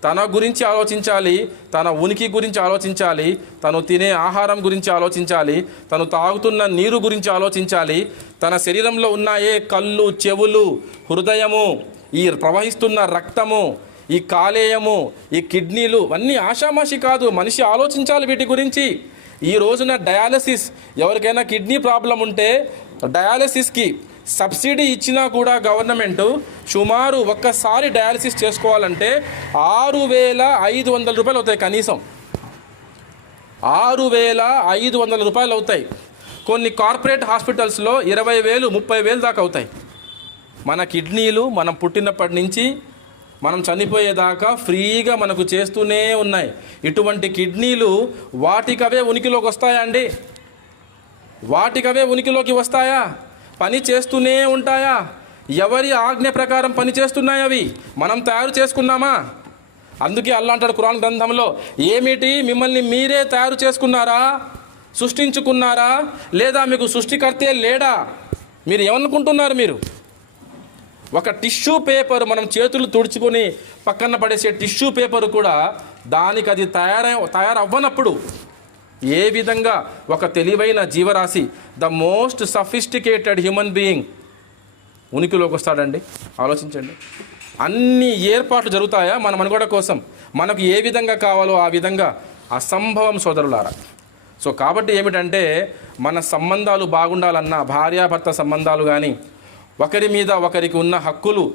తన గురించి ఆలోచించాలి, తన ఉనికి గురించి ఆలోచించాలి, తను తినే ఆహారం గురించి ఆలోచించాలి, తను తాగుతున్న నీరు గురించి ఆలోచించాలి, తన శరీరంలో ఉన్న కళ్ళు, చెవులు, హృదయము, ఈ ప్రవహిస్తున్న రక్తము, ఈ కాలేయము, ఈ కిడ్నీలు అన్నీ ఆషామాషి కాదు. మనిషి ఆలోచించాలి వీటి గురించి. ఈ రోజున డయాలసిస్, ఎవరికైనా కిడ్నీ ప్రాబ్లం ఉంటే డయాలసిస్కి సబ్సిడీ ఇచ్చినా కూడా గవర్నమెంటు సుమారు ఒక్కసారి డయాలసిస్ చేసుకోవాలంటే 6,500 రూపాయలు అవుతాయి. కనీసం 6,500 రూపాయలు అవుతాయి. కొన్ని కార్పొరేట్ హాస్పిటల్స్లో 20,000, 30,000 దాకా అవుతాయి. మన కిడ్నీలు మనం పుట్టినప్పటి నుంచి మనం చనిపోయేదాకా ఫ్రీగా మనకు చేస్తూనే ఉన్నాయి. ఇటువంటి కిడ్నీలు వాటికవే ఉనికిలోకి వస్తాయా అండి? వాటికవే ఉనికిలోకి వస్తాయా? పని చేస్తూనే ఉంటాయా? ఎవరి ఆజ్ఞ ప్రకారం పని చేస్తున్నాయి అవి? మనం తయారు చేసుకున్నామా? అందుకే అల్లా అంటాడు ఖురాన్ గ్రంథంలో, ఏమిటి మిమ్మల్ని మీరే తయారు చేసుకున్నారా, సృష్టించుకున్నారా, లేదా మీకు సృష్టికర్తే లేడా? మీరు ఏమనుకుంటున్నారు? మీరు ఒక టిష్యూ పేపర్, మనం చేతులు తుడుచుకొని పక్కన పడేసే టిష్యూ పేపర్ కూడా దానికి అది తయారవ్వనప్పుడు ఏ విధంగా ఒక తెలివైన జీవరాశి, the most sophisticated human being ఉనికిలోకి వస్తాడండి? ఆలోచించండి. అన్ని ఏర్పాట్లు జరుగుతాయా మన మనుగడ కోసం? మనకు ఏ విధంగా కావాలో ఆ విధంగా అసంభవం సోదరులారా. సో కాబట్టి ఏమిటంటే మన సంబంధాలు బాగుండాలన్నా, భార్యాభర్త సంబంధాలు కానీ, ఒకరి మీద ఒకరికి ఉన్న హక్కులు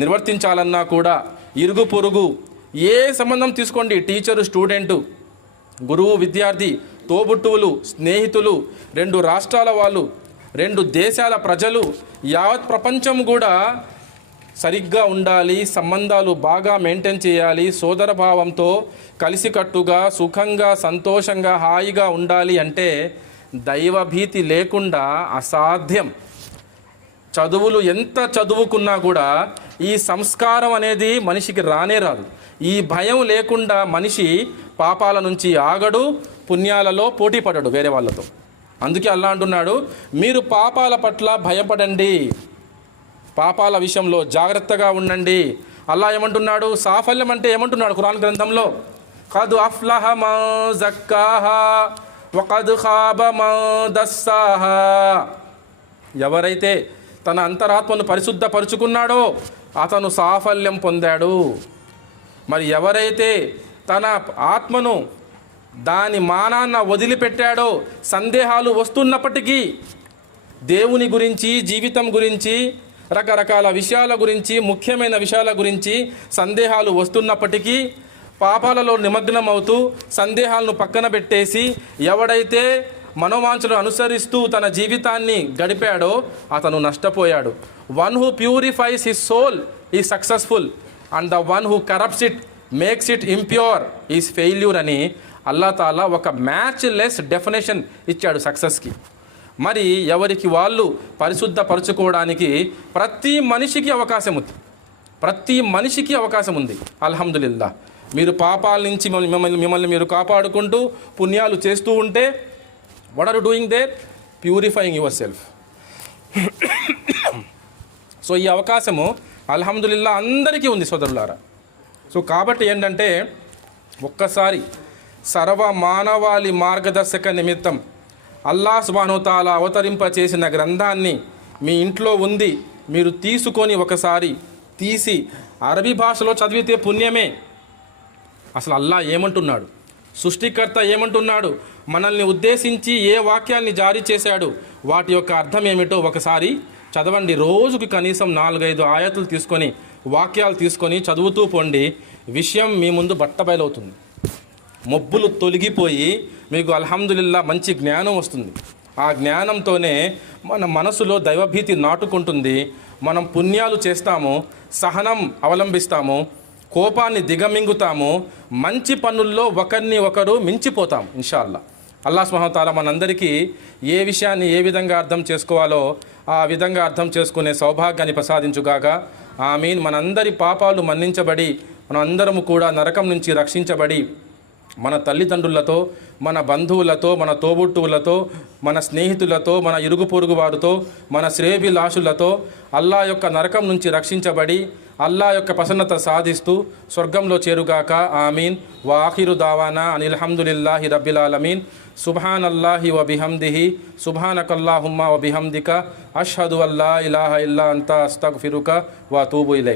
నిర్వర్తించాలన్నా కూడా, ఇరుగు పొరుగు ఏ సంబంధం తీసుకోండి, టీచరు స్టూడెంటు, గురువు విద్యార్థి, తోబుట్టువులు, స్నేహితులు, 2 రాష్ట్రాల వాళ్ళు, 2 దేశాల ప్రజలు, యావత్ ప్రపంచం కూడా సరిగ్గా ఉండాలి, సంబంధాలు బాగా మెయింటైన్ చేయాలి, సోదర భావంతో కలిసికట్టుగా సుఖంగా సంతోషంగా హాయిగా ఉండాలి అంటే దైవభీతి లేకుండా అసాధ్యం. చదువులు ఎంత చదువుకున్నా కూడా ఈ సంస్కారం అనేది మనిషికి రానే రాదు. ఈ భయం లేకుండా మనిషి పాపాల నుంచి ఆగడు, పుణ్యాలలో పోటీ పడడు వేరే వాళ్ళతో. అందుకే అల్లా అంటున్నాడు, మీరు పాపాల పట్ల భయపడండి, పాపాల విషయంలో జాగ్రత్తగా ఉండండి. అల్లా ఏమంటున్నాడు? సాఫల్యం అంటే ఏమంటున్నాడు ఖురాన్ గ్రంథంలో? ఖద్ అఫ్లహ మన్ జక్కాహా వఖద్ ఖాబ మన్ దస్సాహా. ఎవరైతే తన అంతరాత్మను పరిశుద్ధపరుచుకున్నాడో అతను సాఫల్యం పొందాడు. మరి ఎవరైతే తన ఆత్మను దాని మానాన్న వదిలిపెట్టాడో, సందేహాలు వస్తున్నప్పటికీ దేవుని గురించి, జీవితం గురించి, రకరకాల విషయాల గురించి, ముఖ్యమైన విషయాల గురించి సందేహాలు వస్తున్నప్పటికీ పాపాలలో నిమగ్నం అవుతూ సందేహాలను పక్కన పెట్టేసి ఎవడైతే మనోవాంఛలు అనుసరిస్తూ తన జీవితాన్ని గడిపాడో అతను నష్టపోయాడు. One who purifies his soul is successful and the one who corrupts it makes it impure is failure అని అల్లా తాలా ఒక మ్యాచ్ లెస్ డెఫినేషన్ ఇచ్చాడు సక్సెస్కి. మరి ఎవరికి వాళ్ళు పరిశుద్ధపరచుకోవడానికి ప్రతి మనిషికి అవకాశం ఉంది, ప్రతి మనిషికి అవకాశం ఉంది. అల్హమ్దులిల్లా. మీరు పాపాల నుంచి మిమ్మల్ని మీరు కాపాడుకుంటూ పుణ్యాలు చేస్తూ ఉంటే what are you doing there? Purifying yourself. So ఈ అవకాశము అల్హమ్దులిల్లా అందరికీ ఉంది సోదరులారా. సో కాబట్టి ఏంటంటే ఒక్కసారి సర్వ మానవాళి మార్గదర్శక నిమిత్తం అల్లాహ్ సుబ్హానహు తాలా అవతరింప చేసిన గ్రంథాన్ని మీ ఇంట్లో ఉంది, మీరు తీసుకొని ఒకసారి తీసి అరబీ భాషలో చదివితే పుణ్యమే. అసలు అల్లాహ్ ఏమంటున్నాడు, సృష్టికర్త ఏమంటున్నాడు, మనల్ని ఉద్దేశించి ఏ వాక్యాన్ని జారీ చేశాడు, వాటి యొక్క అర్థం ఏమిటో ఒకసారి చదవండి. రోజుకి కనీసం 4-5 ఆయతులు తీసుకొని, వాక్యాలు తీసుకొని చదువుతూ పోండి. విషయం మీ ముందు బట్టబయలవుతుంది. మొబ్బులు తొలగిపోయి మీకు అల్హమ్దులిల్లా మంచి జ్ఞానం వస్తుంది. ఆ జ్ఞానంతోనే మన మనసులో దైవభీతి నాటుకుంటుంది. మనం పుణ్యాలు చేస్తాము, సహనం అవలంబిస్తాము, కోపాన్ని దిగమింగుతాము, మంచి పనుల్లో ఒకరిని ఒకరు మించిపోతాం ఇన్షాల్లా. అల్లాహ్ సుబ్హానహు తాలా మనందరికీ ఏ విషయాన్ని ఏ విధంగా అర్థం చేసుకోవాలో ఆ విధంగా అర్థం చేసుకునే సౌభాగ్యాన్ని ప్రసాదించుగాక. ఆమీన్. మనందరి పాపాలు మన్నించబడి మనందరము కూడా నరకం నుంచి రక్షించబడి మన తల్లిదండ్రులతో, మన బంధువులతో, మన తోబుట్టువులతో, మన స్నేహితులతో, మన ఇరుగు పొరుగు వారితో, మన శ్రేభిలాషులతో అల్లా యొక్క నరకం నుంచి రక్షించబడి అల్లా యొక్క ప్రసన్నత సాధిస్తూ స్వర్గంలో చేరుగాక. ఆమీన్. వాఖిరు దావానా అనిల్ హమ్దులిల్లాహి రబ్బిల్ ఆలమీన్. సుబ్హానల్లాహి వ బిహమ్దిహి సుబ్హానకల్లాహుమ్మా వ బిహమ్దిక అష్హదు అల్లా ఇలాహ ఇల్లా అంతా అస్తగ్ఫిరుక వ అతూబు ఇలైక్.